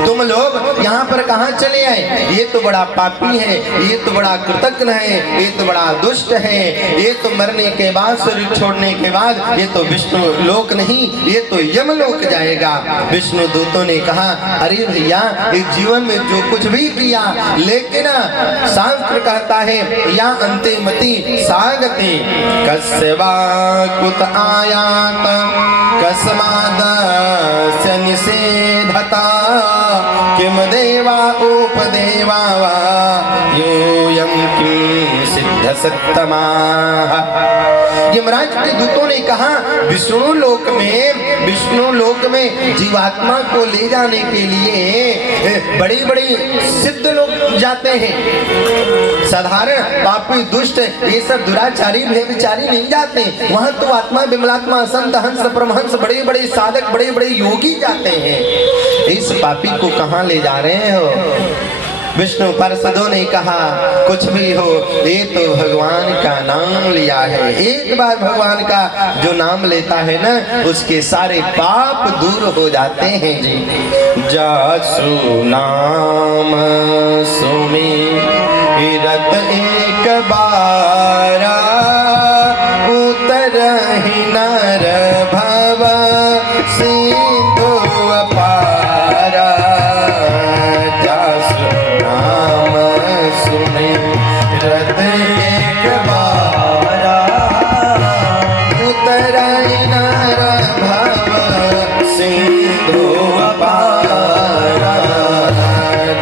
तुम लोग यहाँ पर कहाँ चले आए? ये तो बड़ा पापी है, ये तो बड़ा कृतज्ञ है, ये तो बड़ा दुष्ट है, ये तो मरने के बाद, शरीर छोड़ने के बाद ये तो विष्णु लोक नहीं, ये तो यमलोक जाएगा। विष्णु दूतों ने कहा, अरे भैया इस जीवन में जो कुछ भी किया, लेकिन शास्त्र कहता है या अंते मति सागति कस्यवा कुत आयात कस्मादस्य निषेधता किम देवा उपदेवा वा यूयं किं सिद्ध सत्तमाः। यमराज के दूतों ने कहा, विष्णु लोक में जीवात्मा को ले जाने के लिए बड़े बड़े सिद्ध लोग जाते हैं। साधारण पापी दुष्ट ये सब दुराचारी व्यभिचारी नहीं जाते। वहां तो आत्मा विमलात्मा संत हंस परमहंस बड़े बड़े साधक बड़े बड़े योगी जाते हैं। इस पापी को कहाँ ले जा रहे हो? विष्णु पार्षदों ने कहा, कुछ भी हो ये तो भगवान का नाम लिया है। एक बार भगवान का जो नाम लेता है ना, उसके सारे पाप दूर हो जाते हैं जी। जासु नाम सुमिरत एक बारा उतरहि नर भव सिंधु अपारा जास नाम सुमिरत एक बारा उतराई नर भव सिंधु अपारा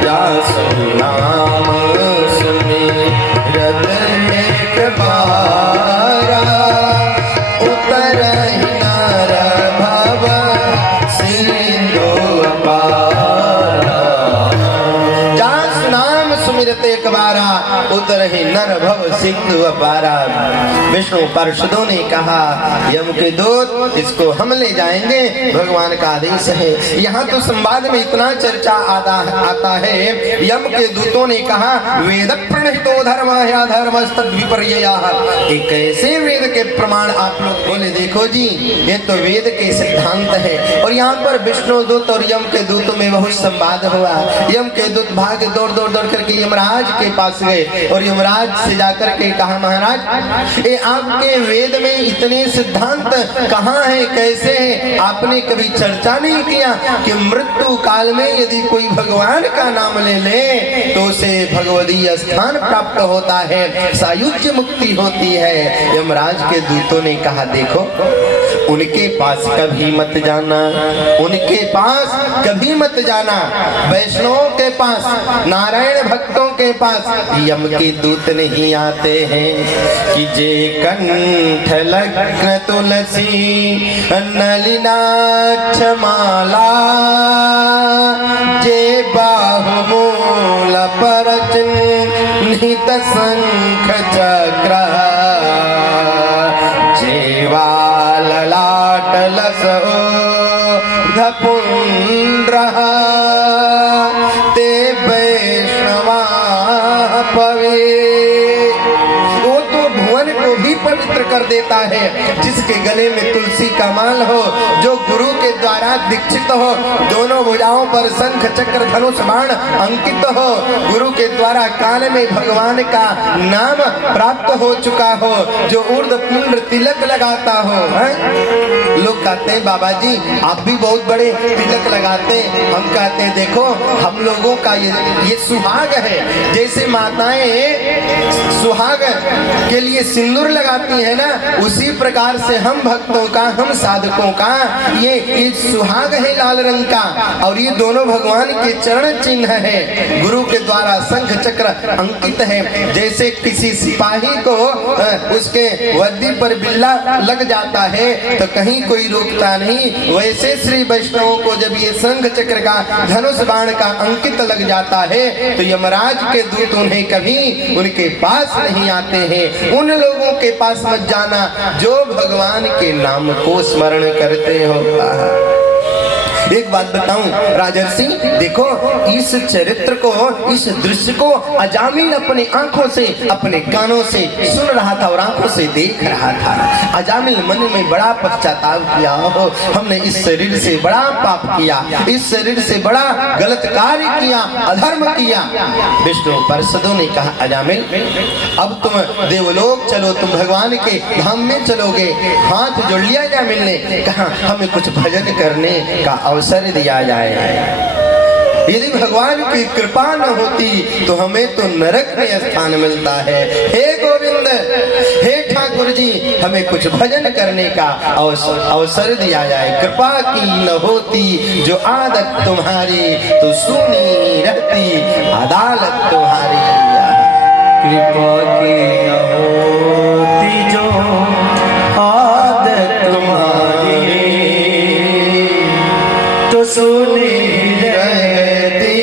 जास नाम सुमिरत एक बारा उतराई नर भव सिंधु अपारा जास नाम सुमिरत एक बारा उतर ही नर भव सिंधु अपारा। विष्णु पार्षदों ने कहा यम के दूत इसको हम ले जाएंगे, भगवान का आदेश है। यहाँ तो संवाद में इतना चर्चा आता है, यम के दूतों ने कहा वेद प्रणहितो धर्म या धर्म तद्विपर्ययः। एक ऐसे वेद के प्रमाण आप लोग बोले देखो जी ये तो वेद के सिद्धांत है। और यहाँ पर विष्णु दूत और यम के दूतों में बहुत संवाद हुआ। यम के दूत भाग दौड़ करके यमराज के पास गए और यमराज से जाकर के कहा महाराज ये आपके वेद में इतने सिद्धांत कहाँ हैं, कैसे हैं? आपने कभी चर्चा नहीं किया कि मृत्यु काल में यदि कोई भगवान का नाम ले ले तो उसे भगवदीय स्थान प्राप्त होता है, सायुज्य मुक्ति होती है। यमराज के दूतों ने कहा देखो उनके पास कभी मत जाना, उनके पास कभी मत जाना। वैष्णवों के पास, नारायण भक्तों के पास यम के दूत नहीं आते हैं कि जे कंठ लग्न तुलसी नलिनाक्ष माला जे बाहुमूल पर चिन्हित शंख चक्र ललाटलस धपुंड्रः ते वैष्णवा पवे। वो तो भुवन को भी पवित्र कर देता है जिसके गले में तुलसी का माल हो, जो गुरु के द्वारा दीक्षित हो, दोनों भुजाओं पर शंख चक्र धनुष बाण अंकित हो, गुरु के द्वारा कान में भगवान का नाम प्राप्त हो चुका हो, जो ऊर्ध्व पुंड्र तिलक लगाता हो। लोग कहते हैं बाबा जी आप भी बहुत बड़े तिलक लगाते हैं। हम कहते हैं देखो हम लोगों का ये सुहाग है। जैसे माताएं सुहाग के लिए सिंदूर लगाती है ना, उसी प्रकार से हम भक्तों का, हम साधकों का ये सुहाग है लाल रंग का। और ये दोनों भगवान के चरण चिन्ह है, गुरु के द्वारा शंख चक्र अंकित है। जैसे किसी सिपाही को उसके वर्दी पर बिल्ला लग जाता है तो कहीं कोई रोकता नहीं, वैसे श्री वैष्णवों को जब ये शंख चक्र का धनुष बाण का अंकित लग जाता है तो यमराज के दूत उन्हें कभी उनके पास नहीं आते हैं। उन लोगों के पास मत जाना जो भगवान के नाम को स्मरण करते हो। एक बात बताऊं राजर्षि, देखो इस चरित्र को, इस दृश्य को अजामिल अपने आंखों से, अपने कानों से सुन रहा था और आंखों से देख रहा था। अजामिल मन में बड़ा पश्चाताप किया, हमने इस शरीर से बड़ा पाप किया, इस शरीर से बड़ा गलत कार्य किया, अधर्म किया। विष्णु पार्षदों ने कहा अजामिल अब तुम देवलोक चलो, तुम भगवान के धाम में चलोगे। हाथ जोड़ लिया अजामिल ने, कहा हमें कुछ भजन करने का अवसर दिया जाए। यदि भगवान की कृपा न होती तो हमें तो नरक में स्थान मिलता है। हे गोविंद, हे ठाकुर जी, हमें कुछ भजन करने का अवसर दिया जाए। कृपा की न होती जो आदत तुम्हारी तो सुनी रहती अदालत तुम्हारी। कृपा की न होती जो आदत तुम्हारी तो सुनी रहती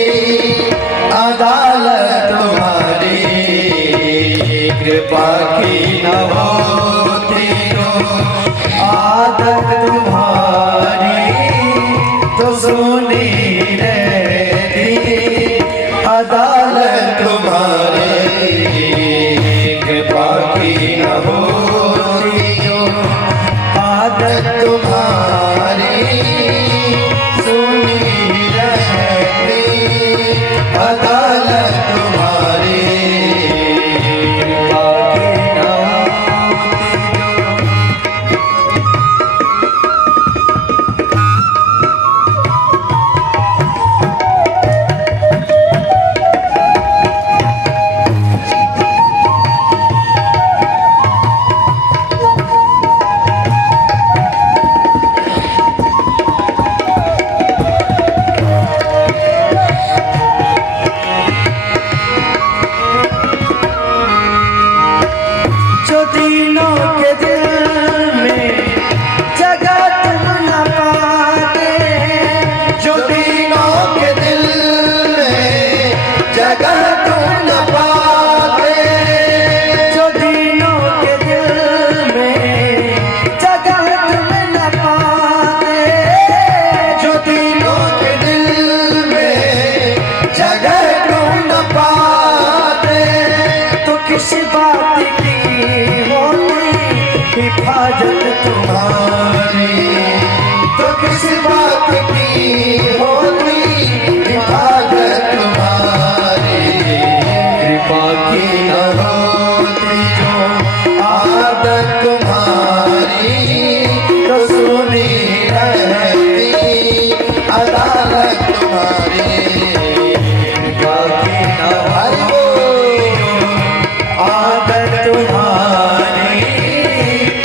अदालत तुम्हारी। कृपा की न होती जो आदत तुम्हारी तो सुनी रहती अदालत तुम्हारी। कृपा की न होती जो आदत तुम्हारी सुनी रहती अदालत तुम्हारी। कृपा की न होती जो किस बात की होती इबादत तुम्हारी, कृपा की न होती जो आदत तुम्हारी, तो सुनी रहती अदालत तुम्हारी। कृपा की न हरि बोल। आदत तुम्हारी,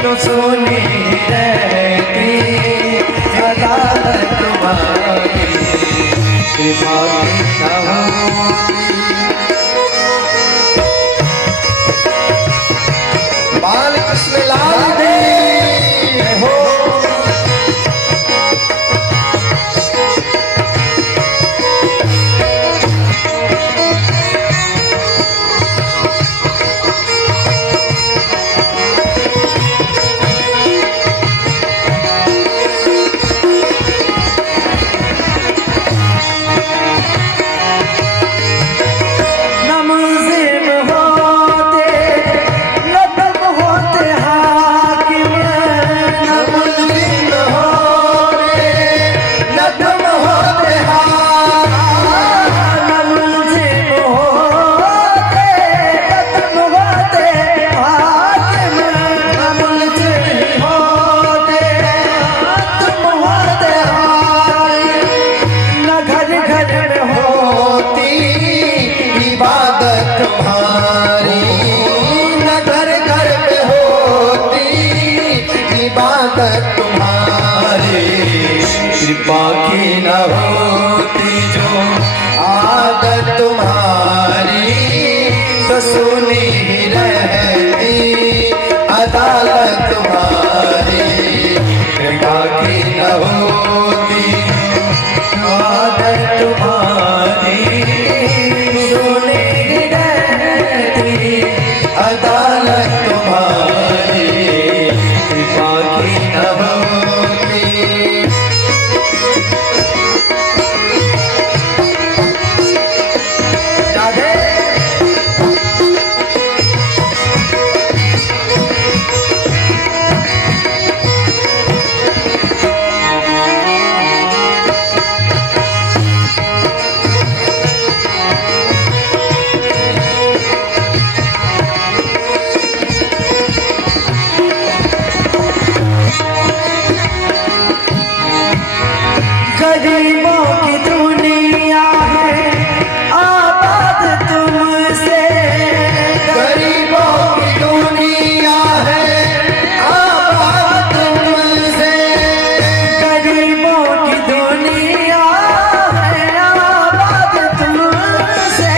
तो सुनी रहती अदालत तुम्हारी। कृपा की न बालकृष्ण लाल की हो। न मुल्ज़िम होते न तुम होते हाकिम, न मुल्ज़िम होते न तुम होते हाकिम, न मुल्ज़िम होते न तुम होते हाकिम, न मुल्ज़िम होते तुम होते हाकिम, न घर घर में होती इबादत तुम्हारी, न घर घर पे होती इबादत तुम्हारी। कृपा की न होती जो आदत तुम्हारी, तो सुनी रहती अदालत तुम्हारी। कृपा की न होती आदत तुम्हारी, सुनी रहती अदालत तुम्हारी। कृपा की न होती राधे। गरीबों की दुनिया है आबाद तुमसे, गरीबों की दुनिया है आबाद तुमसे, गरीबों की दुनिया है आबाद तुमसे,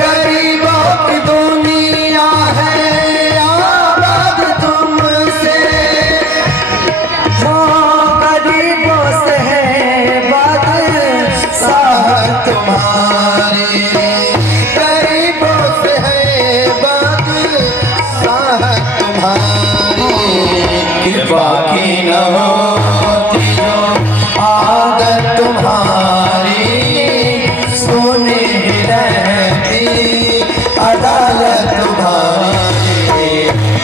गरीबों की दुनिया है आबाद तुमसे। हो गरीबों से है बात साहब तुम्हारी, गरीबों से है बात साहब तुम्हारी। कृपा की न होती जो आदत तुम्हारी, सुनी रहती अदालत तुम्हारी।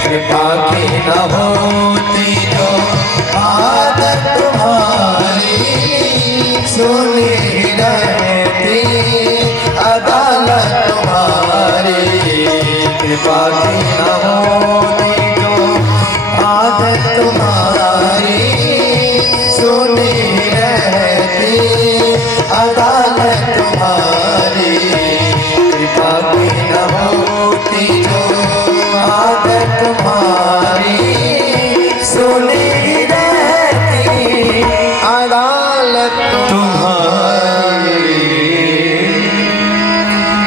कृपा की न होती जो आदत तुम्हारी, सुनी रहती अदालत तुम्हारी। कृपा की न होती जो आदत तुम्हारी, सुनी रहती अदालत तुम्हारी। कृपा की न होती जो आदत तुम्हारी, सुनी रहती अदालत तुम्हारी।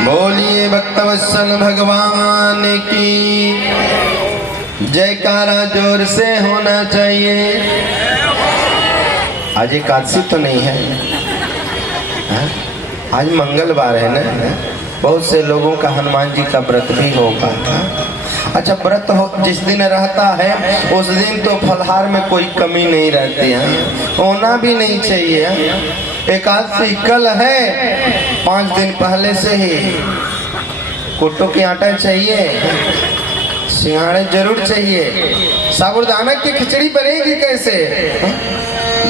बोलिए भक्तवत्सल भगवान की जयकारा जोर से होना चाहिए। आज एकादशी तो नहीं है, हाँ? आज मंगलवार है ना, बहुत से लोगों का हनुमान जी का व्रत भी होगा। अच्छा, व्रत हो जिस दिन रहता है उस दिन तो फलहार में कोई कमी नहीं रहती है, होना भी नहीं चाहिए। एकादशी कल है, 5 दिन पहले से ही कुट्टू की आटा चाहिए, सिंघाड़े जरूर चाहिए। साबुदाना की खिचड़ी बनेगी कैसे?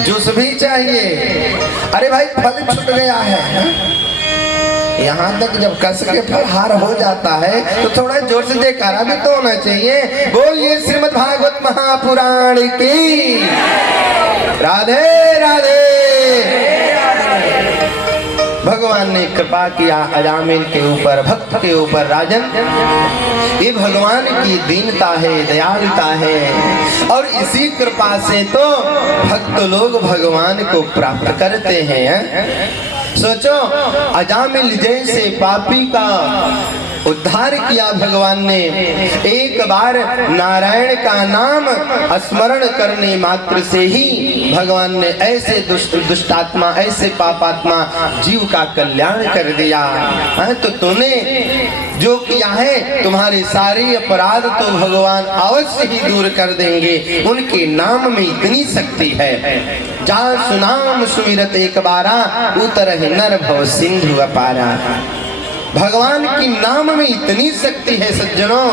जूस भी चाहिए। अरे भाई फल छूट गया है, यहाँ तक जब कस के फलहार हो जाता है तो थोड़ा जोर से जयकारा भी तो होना चाहिए। बोलिए श्रीमद् भागवत महापुराण की राधे राधे। भगवान ने कृपा किया अजामिल के ऊपर, भक्त के ऊपर। राजन, ये भगवान की दीनता है, दयालुता है, और इसी कृपा से तो भक्त लोग भगवान को प्राप्त करते हैं। सोचो, अजामिल जैसे पापी का उद्धार किया भगवान ने। एक बार नारायण का नाम स्मरण करने मात्र से ही भगवान ने ऐसे दुष्टात्मा, ऐसे पापात्मा जीव का कल्याण कर दिया। तो तूने जो किया है, तुम्हारे सारे अपराध तो भगवान अवश्य ही दूर कर देंगे। उनके नाम में इतनी शक्ति है। जा सुनाम सुमिरत एक बारा, उतर है नर भव सिंधु अपारा। भगवान की नाम में इतनी शक्ति है सज्जनों,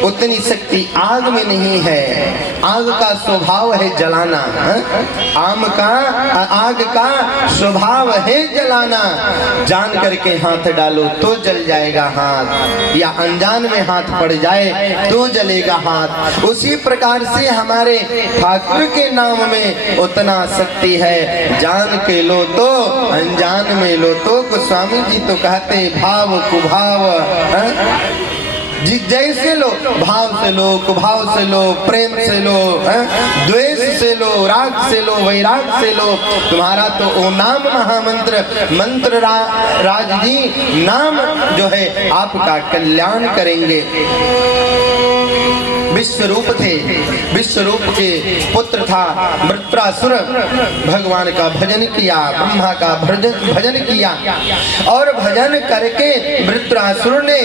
उतनी शक्ति आग में नहीं है। आग का स्वभाव है जलाना, आग का स्वभाव है जलाना। जान करके हाथ डालो तो जल जाएगा हाथ, या अनजान में हाथ पड़ जाए तो जलेगा हाथ। उसी प्रकार से हमारे ठाकुर के नाम में उतना शक्ति है। जान के लो तो, अनजान में लो तो। गोस्वामी जी तो कहते भाव कुभाव, जैसे लो, भाव से लो, कुभाव से लो, प्रेम से लो, द्वेष से लो, राग से लो, वैराग से लो। तुम्हारा तो ओ नाम महामंत्र, मंत्र राज जी नाम जो है आपका कल्याण करेंगे। विश्वरूप थे, विश्वरूप के पुत्र था वृत्रासुर। भगवान का भजन किया, ब्रह्मा का भजन किया, और भजन करके वृत्रासुर ने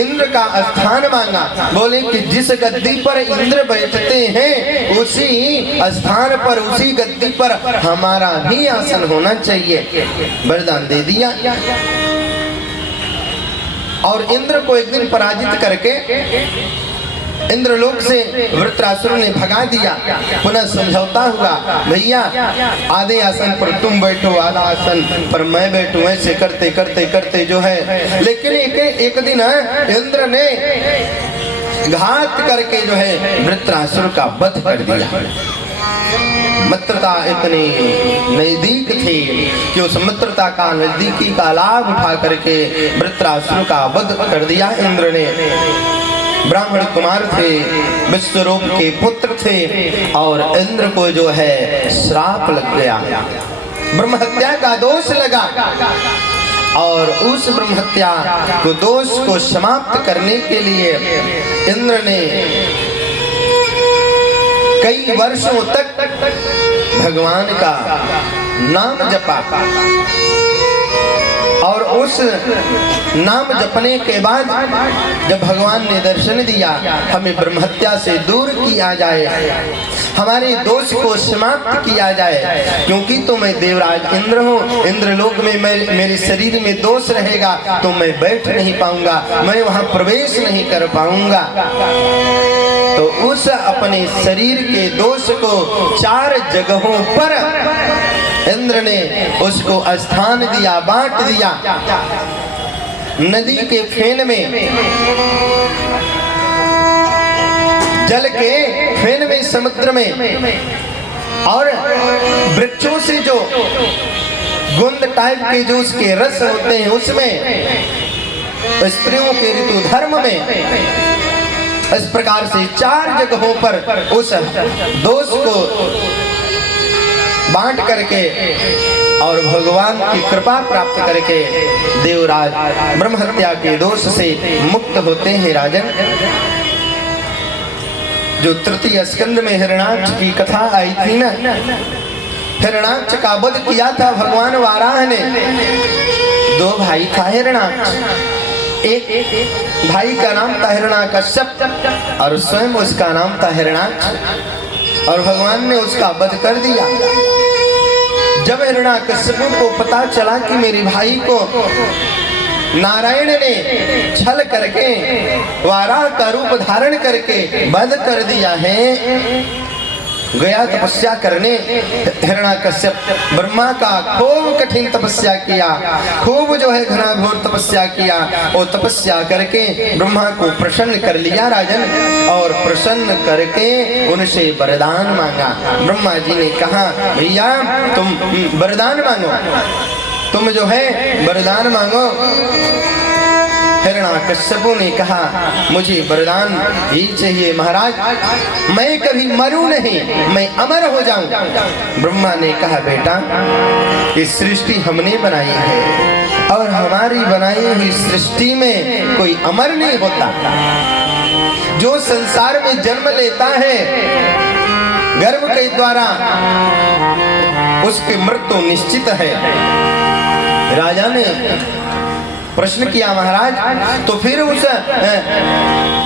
इंद्र का स्थान मांगा। बोले कि जिस गद्दी पर इंद्र बैठते हैं उसी स्थान पर, उसी गद्दी पर हमारा भी आसन होना चाहिए। वरदान दे दिया, और इंद्र को एक दिन पराजित करके इंद्रलोक से वृत्रासुर ने भगा दिया। पुनः समझौता हुआ, भैया आधे आसन पर तुम बैठो, आधा आसन पर मैं बैठूं। ऐसे करते करते करते जो है, लेकिन एक दिन इंद्र ने घात करके जो है वृत्रासुर का वध कर दिया। मित्रता इतनी नजदीक थी कि उस मित्रता का, नजदीकी का लाभ उठा करके वृत्रासुर का वध कर दिया इंद्र ने। ब्राह्मण कुमार थे, विश्वरूप के पुत्र थे, और इंद्र को जो है श्राप लग गया, ब्रह्म हत्या का दोष लगा। और उस ब्रह्म हत्या को, दोष को समाप्त करने के लिए इंद्र ने कई वर्षों तक भगवान का नाम जपा, और उस नाम जपने के बाद जब भगवान ने दर्शन दिया, हमें ब्रह्म हत्या से दूर किया जाए, हमारे दोष को समाप्त किया जाए, क्योंकि तो मैं देवराज इंद्र हूँ। इंद्रलोक में मेरे शरीर में दोष रहेगा तो मैं बैठ नहीं पाऊंगा, मैं वहां प्रवेश नहीं कर पाऊंगा। तो उस अपने शरीर के दोष को 4 जगहों पर इंद्र ने उसको स्थान दिया, बांट दिया। नदी के फेन में, जल के फेन में, समुद्र में, और वृक्षों से जो गुंद टाइप के जो उसके रस होते हैं उसमें, स्त्रियों के ऋतु धर्म में। इस प्रकार से 4 जगहों पर उस दोष को बांट करके और भगवान की कृपा प्राप्त करके देवराज ब्रह्म हत्या के दोष से मुक्त होते हैं। राजन, जो तृतीय स्कंद में हिरण्याक्ष की कथा आई थी ना, हिरण्याक्ष का वध किया था भगवान वाराह ने। 2 भाई था हिरण्याक्ष, एक भाई का नाम था हिरण्याकश्यप और स्वयं उसका नाम था हिरण्याक्ष, और भगवान ने उसका वध कर दिया। जब हिरण्याकश्यप को पता चला कि मेरे भाई को नारायण ने छल करके, वाराह का रूप धारण करके वध कर दिया है, गया तपस्या करने। हिरण्याकश्यप ब्रह्मा का खूब कठिन तपस्या किया, खूब जो है घनाघोर तपस्या किया। और तपस्या करके ब्रह्मा को प्रसन्न कर लिया राजन, और प्रसन्न करके उनसे वरदान मांगा। ब्रह्मा जी ने कहा भैया तुम वरदान मांगो, तुम जो है वरदान मांगो। हिरण्याकश्यपु ने कहा मुझे वरदान ही चाहिए महाराज, मैं कभी मरूं नहीं, मैं अमर हो जाऊं। ब्रह्मा ने कहा बेटा ये सृष्टि हमने बनाई है और हमारी बनाई हुई सृष्टि में कोई अमर नहीं होता। जो संसार में जन्म लेता है गर्भ के द्वारा उसकी मृत्यु निश्चित है। राजा ने प्रश्न किया महाराज तो फिर उस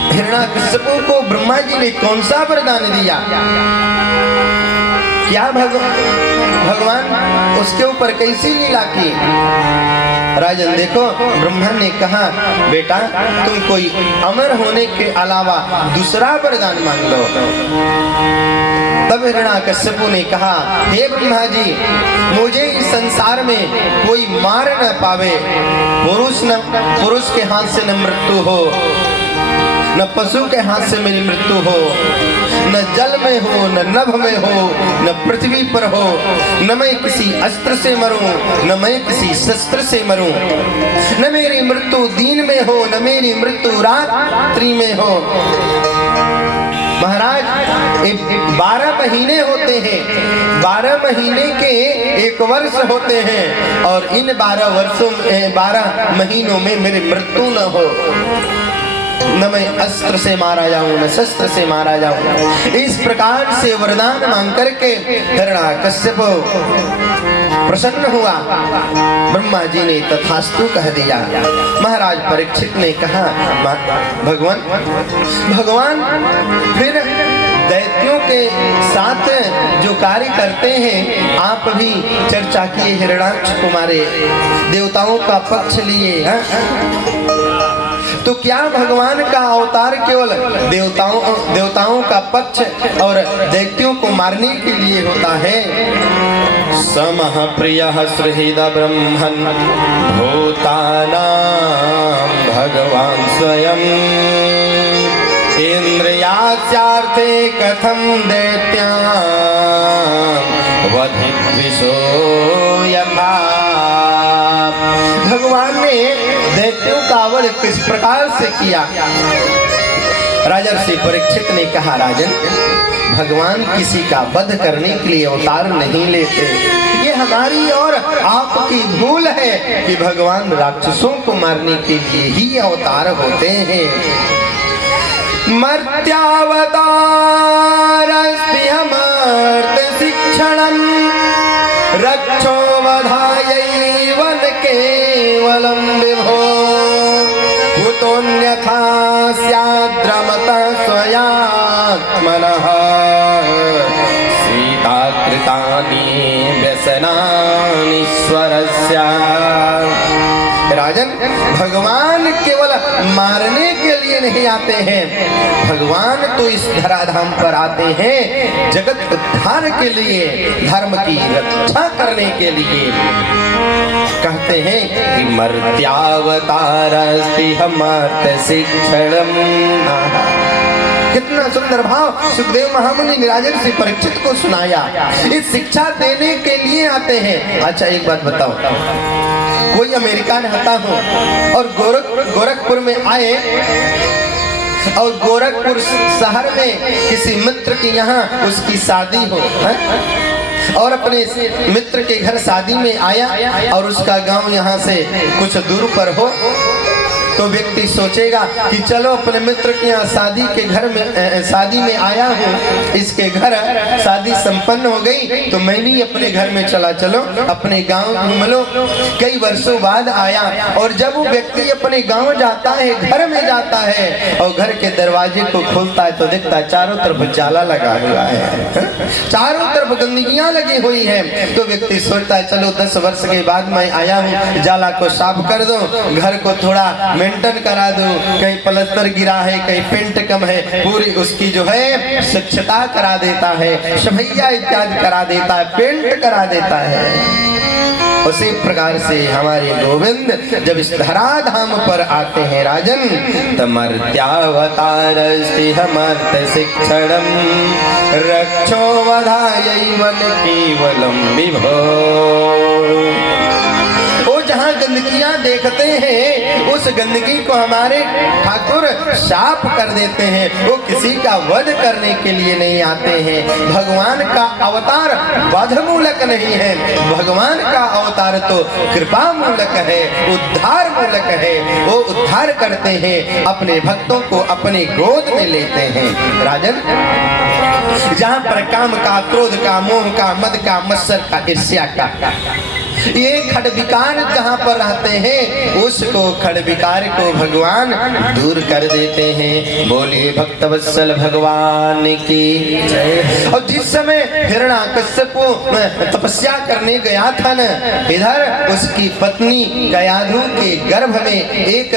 हिरण्याकश्यपु को ब्रह्मा जी ने कौन सा वरदान दिया? क्या भगवान उसके ऊपर कैसी लीला की? राजन देखो ब्रह्मा ने कहा बेटा तुम कोई अमर होने के अलावा दूसरा वरदान मांग लो। तब हिरण्याकश्यपु ने कहा हे ब्रह्मा जी मुझे इस संसार में कोई मार न पावे, पुरुष के हाथ से न मृत्यु हो, न पशु के हाथ से मेरी मृत्यु हो, न जल में हो, न नभ में हो, न पृथ्वी पर हो, न मैं किसी अस्त्र से मरूं, न मैं किसी शस्त्र से मरूं, न मेरी मृत्यु दिन में हो, न मेरी मृत्यु रात्रि में हो। महाराज 12 महीने होते हैं, 12 महीने के 1 वर्ष होते हैं, और इन 12 महीनों में मेरी मृत्यु न हो, न मैं अस्त्र से मारा जाऊं, न शस्त्र से मारा जाऊं। इस प्रकार से वरदान मांग करके हिरण्याकश्यप प्रसन्न हुआ। ब्रह्मा जी ने तथास्तु कह दिया। महाराज परीक्षित ने कहा भगवान फिर दैत्यों के साथ जो कार्य करते हैं आप भी चर्चा किए, हिरण्याक्ष तुम्हारे देवताओं का पक्ष लिए, तो क्या भगवान का अवतार केवल देवताओं का पक्ष और दैत्यों को मारने के लिए होता है? समः प्रियः सुहृद ब्रह्मन् भूतानां भगवान् स्वयं इंद्रियास्यार्थे कथं दैत्यान् वधिद्विषो यथा। भगवान ने दैत्यों का वध किस प्रकार से किया? राजर्षि परीक्षित ने कहा राजन भगवान किसी का वध करने के लिए अवतार नहीं लेते, ये हमारी और आपकी भूल है कि भगवान राक्षसों को मारने के लिए ही अवतार होते हैं। मर्त्यावतारस्ति हमर्त शिक्षणं रक्षो वधायैव न केवलं विभो कुतोऽन्यथा स्याद्रमतः स्वयात्मनः सीताकृतानि व्यसनानि स्वरस्य। राजन भगवान केवल मारने के लिए नहीं आते हैं, भगवान तो इस धराधाम पर आते हैं जगत उद्धार के लिए, धर्म की रक्षा करने के लिए। कहते हैं कि मर्त्यावतारस्ति हमर्त शिक्षणम्। कितना सुंदर भाव सुखदेव महामुनि ने राजर्षि परीक्षित को सुनाया। इस शिक्षा देने के लिए आते हैं। अच्छा एक बात बताओ, कोई अमेरिका रहता हो और गोरखपुर में आए और गोरखपुर शहर में किसी मित्र के यहाँ उसकी शादी हो और अपने मित्र के घर शादी में आया और उसका गांव यहाँ से कुछ दूर पर हो, तो व्यक्ति सोचेगा कि चलो अपने मित्र के यहाँ शादी में आया हूँ, इसके घर शादी संपन्न हो गई तो मैं भी अपने घर में चला चलो, अपने गांव घूम लो। कई वर्षों बाद आया और जब वो व्यक्ति अपने गांव जाता है, घर में जाता है और घर के दरवाजे को खोलता है तो देखता है चारों तरफ जाला लगा हुआ है, चारों तरफ गंदगियां लगी हुई है। तो व्यक्ति सोचता है चलो 10 वर्ष के बाद मैं आया हूँ, जाला को साफ कर दो, घर को थोड़ा मेंटेन करा दो, कहीं प्लास्टर गिरा है, कहीं पेंट कम है, पूरी उसकी जो है स्वच्छता करा देता है, सफैया इत्यादि करा देता है, पेंट करा देता है। उसी प्रकार से हमारे गोविंद जब इस धराधाम पर आते हैं राजन, तमर्त्यावतारस्ति हमर्त शिक्षणम रक्षो वधायैवन केवलम विभो। वो जहाँ गंदगियां देखते हैं उस गंदगी को हमारे ठाकुर साफ कर देते हैं। वो किसी का वध करने के लिए नहीं आते हैं। भगवान का अवतार वध मूलक नहीं है, भगवान का अवतार तो कृपा मूलक है, उद्धार मूलक है। वो उद्धार करते हैं, अपने भक्तों को अपने गोद में लेते हैं। राजन, जहाँ पर काम का, क्रोध का, मोह का, मद का, मत्सर का, ईर्ष्या का, ये खडविकार जहाँ पर रहते हैं उसको खडविकार को भगवान दूर कर देते हैं। बोलिए भक्तवत्सल भगवान की जय। और जिस समय हिरण्याकश्यप तपस्या करने गया था न, इधर उसकी पत्नी कयाधु के गर्भ में एक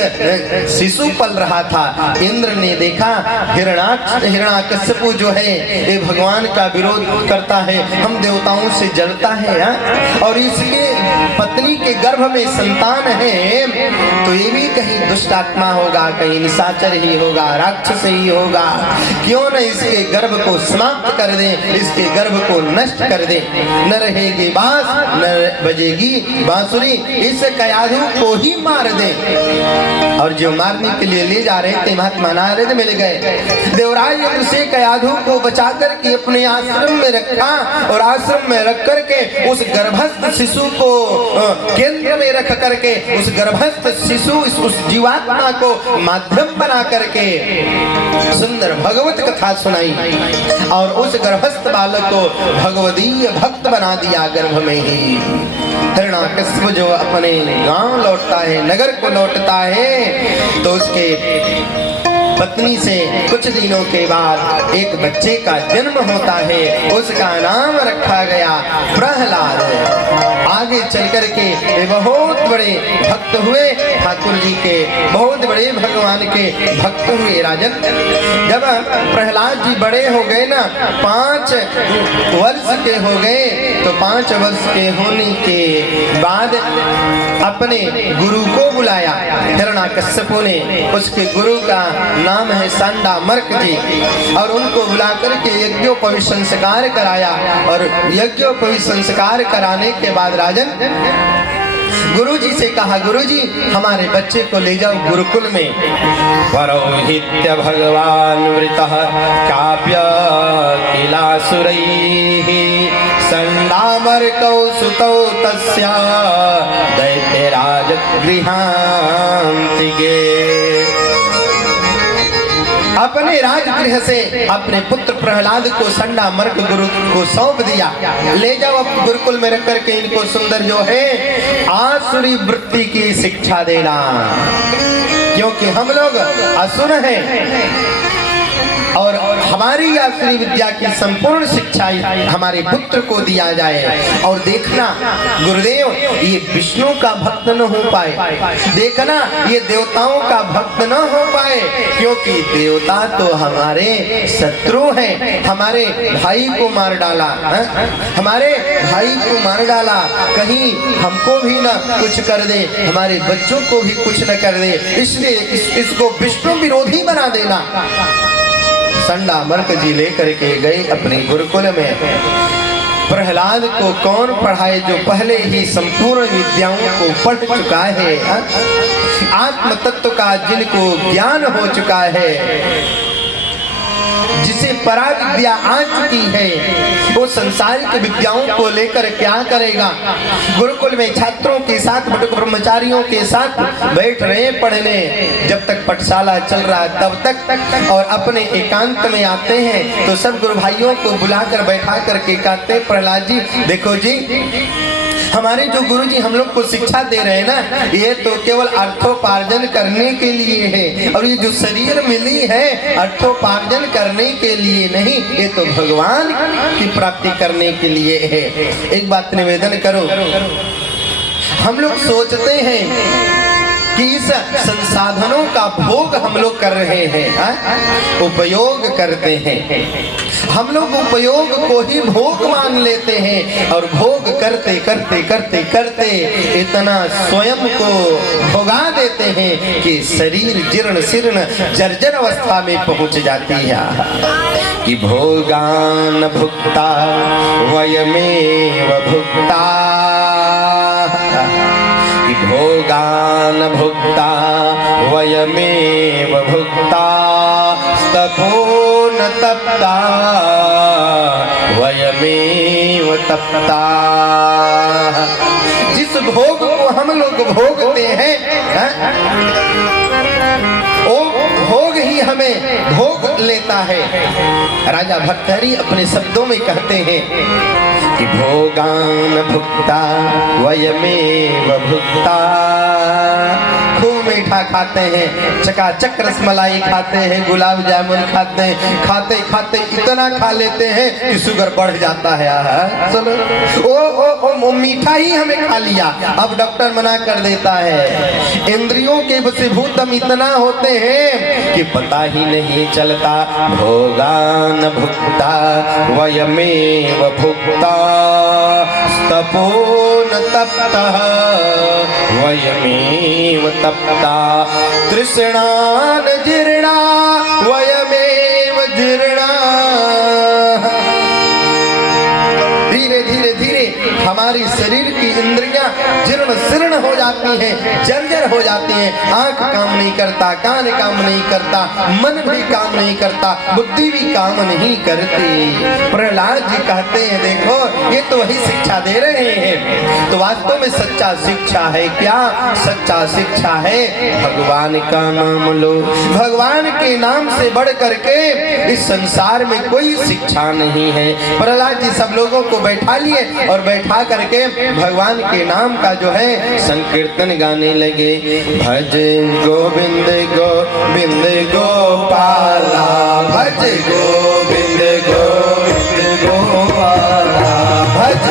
शिशु पल रहा था। इंद्र ने देखा हिरण्याकश्यप जो है ये भगवान का विरोध करता है, हम देवताओं से जलता है, और इसके पत्नी के गर्भ में संतान है, तो ये भी कहीं दुष्ट आत्मा होगा, कहीं निशाचर ही होगा, राक्षस ही होगा। क्यों न इसके गर्भ को समाप्त कर दे, इसके गर्भ को नष्ट कर दे। न रहेगी बांस, न बजेगी बांसुरी, इस कयाधु को ही मार दे। और जो मारने के लिए ले जा रहे थे महात्मा नारद मिल गए। देवराज इंद्र से कयाधु को बचा करके अपने आश्रम में रखा, और आश्रम में रख करके उस गर्भस्थ शिशु को केंद्र में रख करके उस गर्भस्थ शिशु, उस जीवात्मा को माध्यम बना करके सुंदर भगवत कथा सुनाई, और उस गर्भस्थ बालक को भगवदीय भक्त बना दिया गर्भ में ही। हिरण्याकश्यप जो अपने गांव लौटता है, नगर को लौटता है, तो उसके पत्नी से कुछ दिनों के बाद एक बच्चे का जन्म होता है। उसका नाम रखा गया प्रहलाद। आगे चल कर के बहुत बड़े भक्त हुए, ठाकुर जी के बहुत बड़े भगवान के भक्त हुए। राजन, जब प्रहलाद जी बड़े हो गए ना, 5 वर्ष के हो गए, तो 5 वर्ष के होने के बाद अपने गुरु को बुलाया हिरण्याकश्यप ने। उसके गुरु का नाम है सांडामर्क जी, और उनको बुला करके यज्ञोपवीत संस्कार कराया। और यज्ञोपवीत संस्कार कराने के बाद राजन गुरु जी से कहा, गुरु जी हमारे बच्चे को ले जाओ गुरुकुल में। परोहित्य भगवान वृतः काव्य किलासुरैः संडामर्कौ सुतौ तस्या दैत्यराज गृहान्तिके। अपने राजगृह से अपने पुत्र प्रहलाद को संडामर्क गुरु को सौंप दिया। ले जाओ अब गुरुकुल में रख करके इनको सुंदर जो है आसुरी वृत्ति की शिक्षा देना, क्योंकि हम लोग असुर हैं, और हमारी आसुरी विद्या की संपूर्ण शिक्षा हमारे पुत्र को दिया जाए। और देखना गुरुदेव ये विष्णु का भक्त न हो पाए, देखना ये देवताओं का भक्त न हो पाए, क्योंकि देवता तो हमारे शत्रु हैं। हमारे भाई को मार डाला, हमारे भाई को मार डाला, कहीं हमको भी ना कुछ कर दे, हमारे बच्चों को भी कुछ न कर दे, इसलिए इसको विष्णु विरोधी बना देना। संडामर्क जी लेकर के गए अपने गुरुकुल में। प्रहलाद को कौन पढ़ाए जो पहले ही संपूर्ण विद्याओं को पढ़ चुका है, आत्म तत्व का जिनको ज्ञान हो चुका है, जिसे पराविद्या आ चुकी है, वो संसारिक विद्याओं को लेकर क्या करेगा। गुरुकुल में छात्रों के साथ, ब्रह्मचारियों के साथ बैठ रहे पढ़ने, जब तक पाठशाला चल रहा है तब तक, और अपने एकांत में आते हैं तो सब गुरु भाइयों को बुलाकर बैठा करके कहते, प्रहलाद जी देखो जी, हमारे जो गुरु जी हम लोग को शिक्षा दे रहे हैं ना, ये तो केवल अर्थोपार्जन करने के लिए है, और ये जो शरीर मिली है अर्थोपार्जन करने के लिए नहीं, ये तो भगवान की प्राप्ति करने के लिए है। एक बात निवेदन करो, हम लोग सोचते हैं कि इस संसाधनों का भोग हम लोग कर रहे हैं, उपयोग करते हैं। हम लोग उपयोग को ही भोग मान लेते हैं और भोग करते करते करते करते इतना स्वयं को भोगा देते हैं कि शरीर जीर्ण शीर्ण जर्जर अवस्था में पहुंच जाती है। कि भोगान भुक्ता वयमेव भुक्ता, कि भोगान भुक्ता वयमेव भुक्ता, तपो न तप्ता वयमेव तप्ता। जिस भोग को हम लोग भोगते हैं, वो भोग ही हमें भोग लेता है। राजा भर्तृहरि अपने शब्दों में कहते हैं कि भोगान भुक्ता वयमेव भुक्ता। खूब मीठा खाते हैं, चकाचक रसमलाई खाते हैं, गुलाब जामुन खाते हैं, खाते खाते इतना खा लेते हैं कि शुगर बढ़ जाता है। चलो ओ मीठा ही हमें खा लिया, अब डॉक्टर मना कर देता है। इंद्रियों के वशीभूत हम इतना होते हैं कि पता ही नहीं चलता। भोगान भुक्ता वयमेव भुक्ता, तपो न तप्तः वयमेव तप्ता, तृष्णान जीर्णा वयमेव जीर्णा। धीरे धीरे धीरे हमारी शरीर की इंद्रियां जीर्ण शीर्ण हो जाती हैं, जर्जर हो जाती हैं। आंख काम नहीं करता, कान काम नहीं करता, मन भी काम नहीं करता, बुद्धि भी काम नहीं करती। प्रहलाद जी कहते हैं देखो ये तो वही शिक्षा दे रहे हैं। तो वास्तव में सच्चा शिक्षा है क्या? सच्चा शिक्षा है भगवान का नाम लो। भगवान के नाम से बढ़ करके इस संसार में कोई शिक्षा नहीं है। प्रहलाद जी सब लोगों को बैठा लिए और बैठा करके भगवान के नाम का जो है संकीर्तन गाने लगे। भज गोविंद गोविंद गोपाला, भज गोविंद गोविंद गोपाला, भज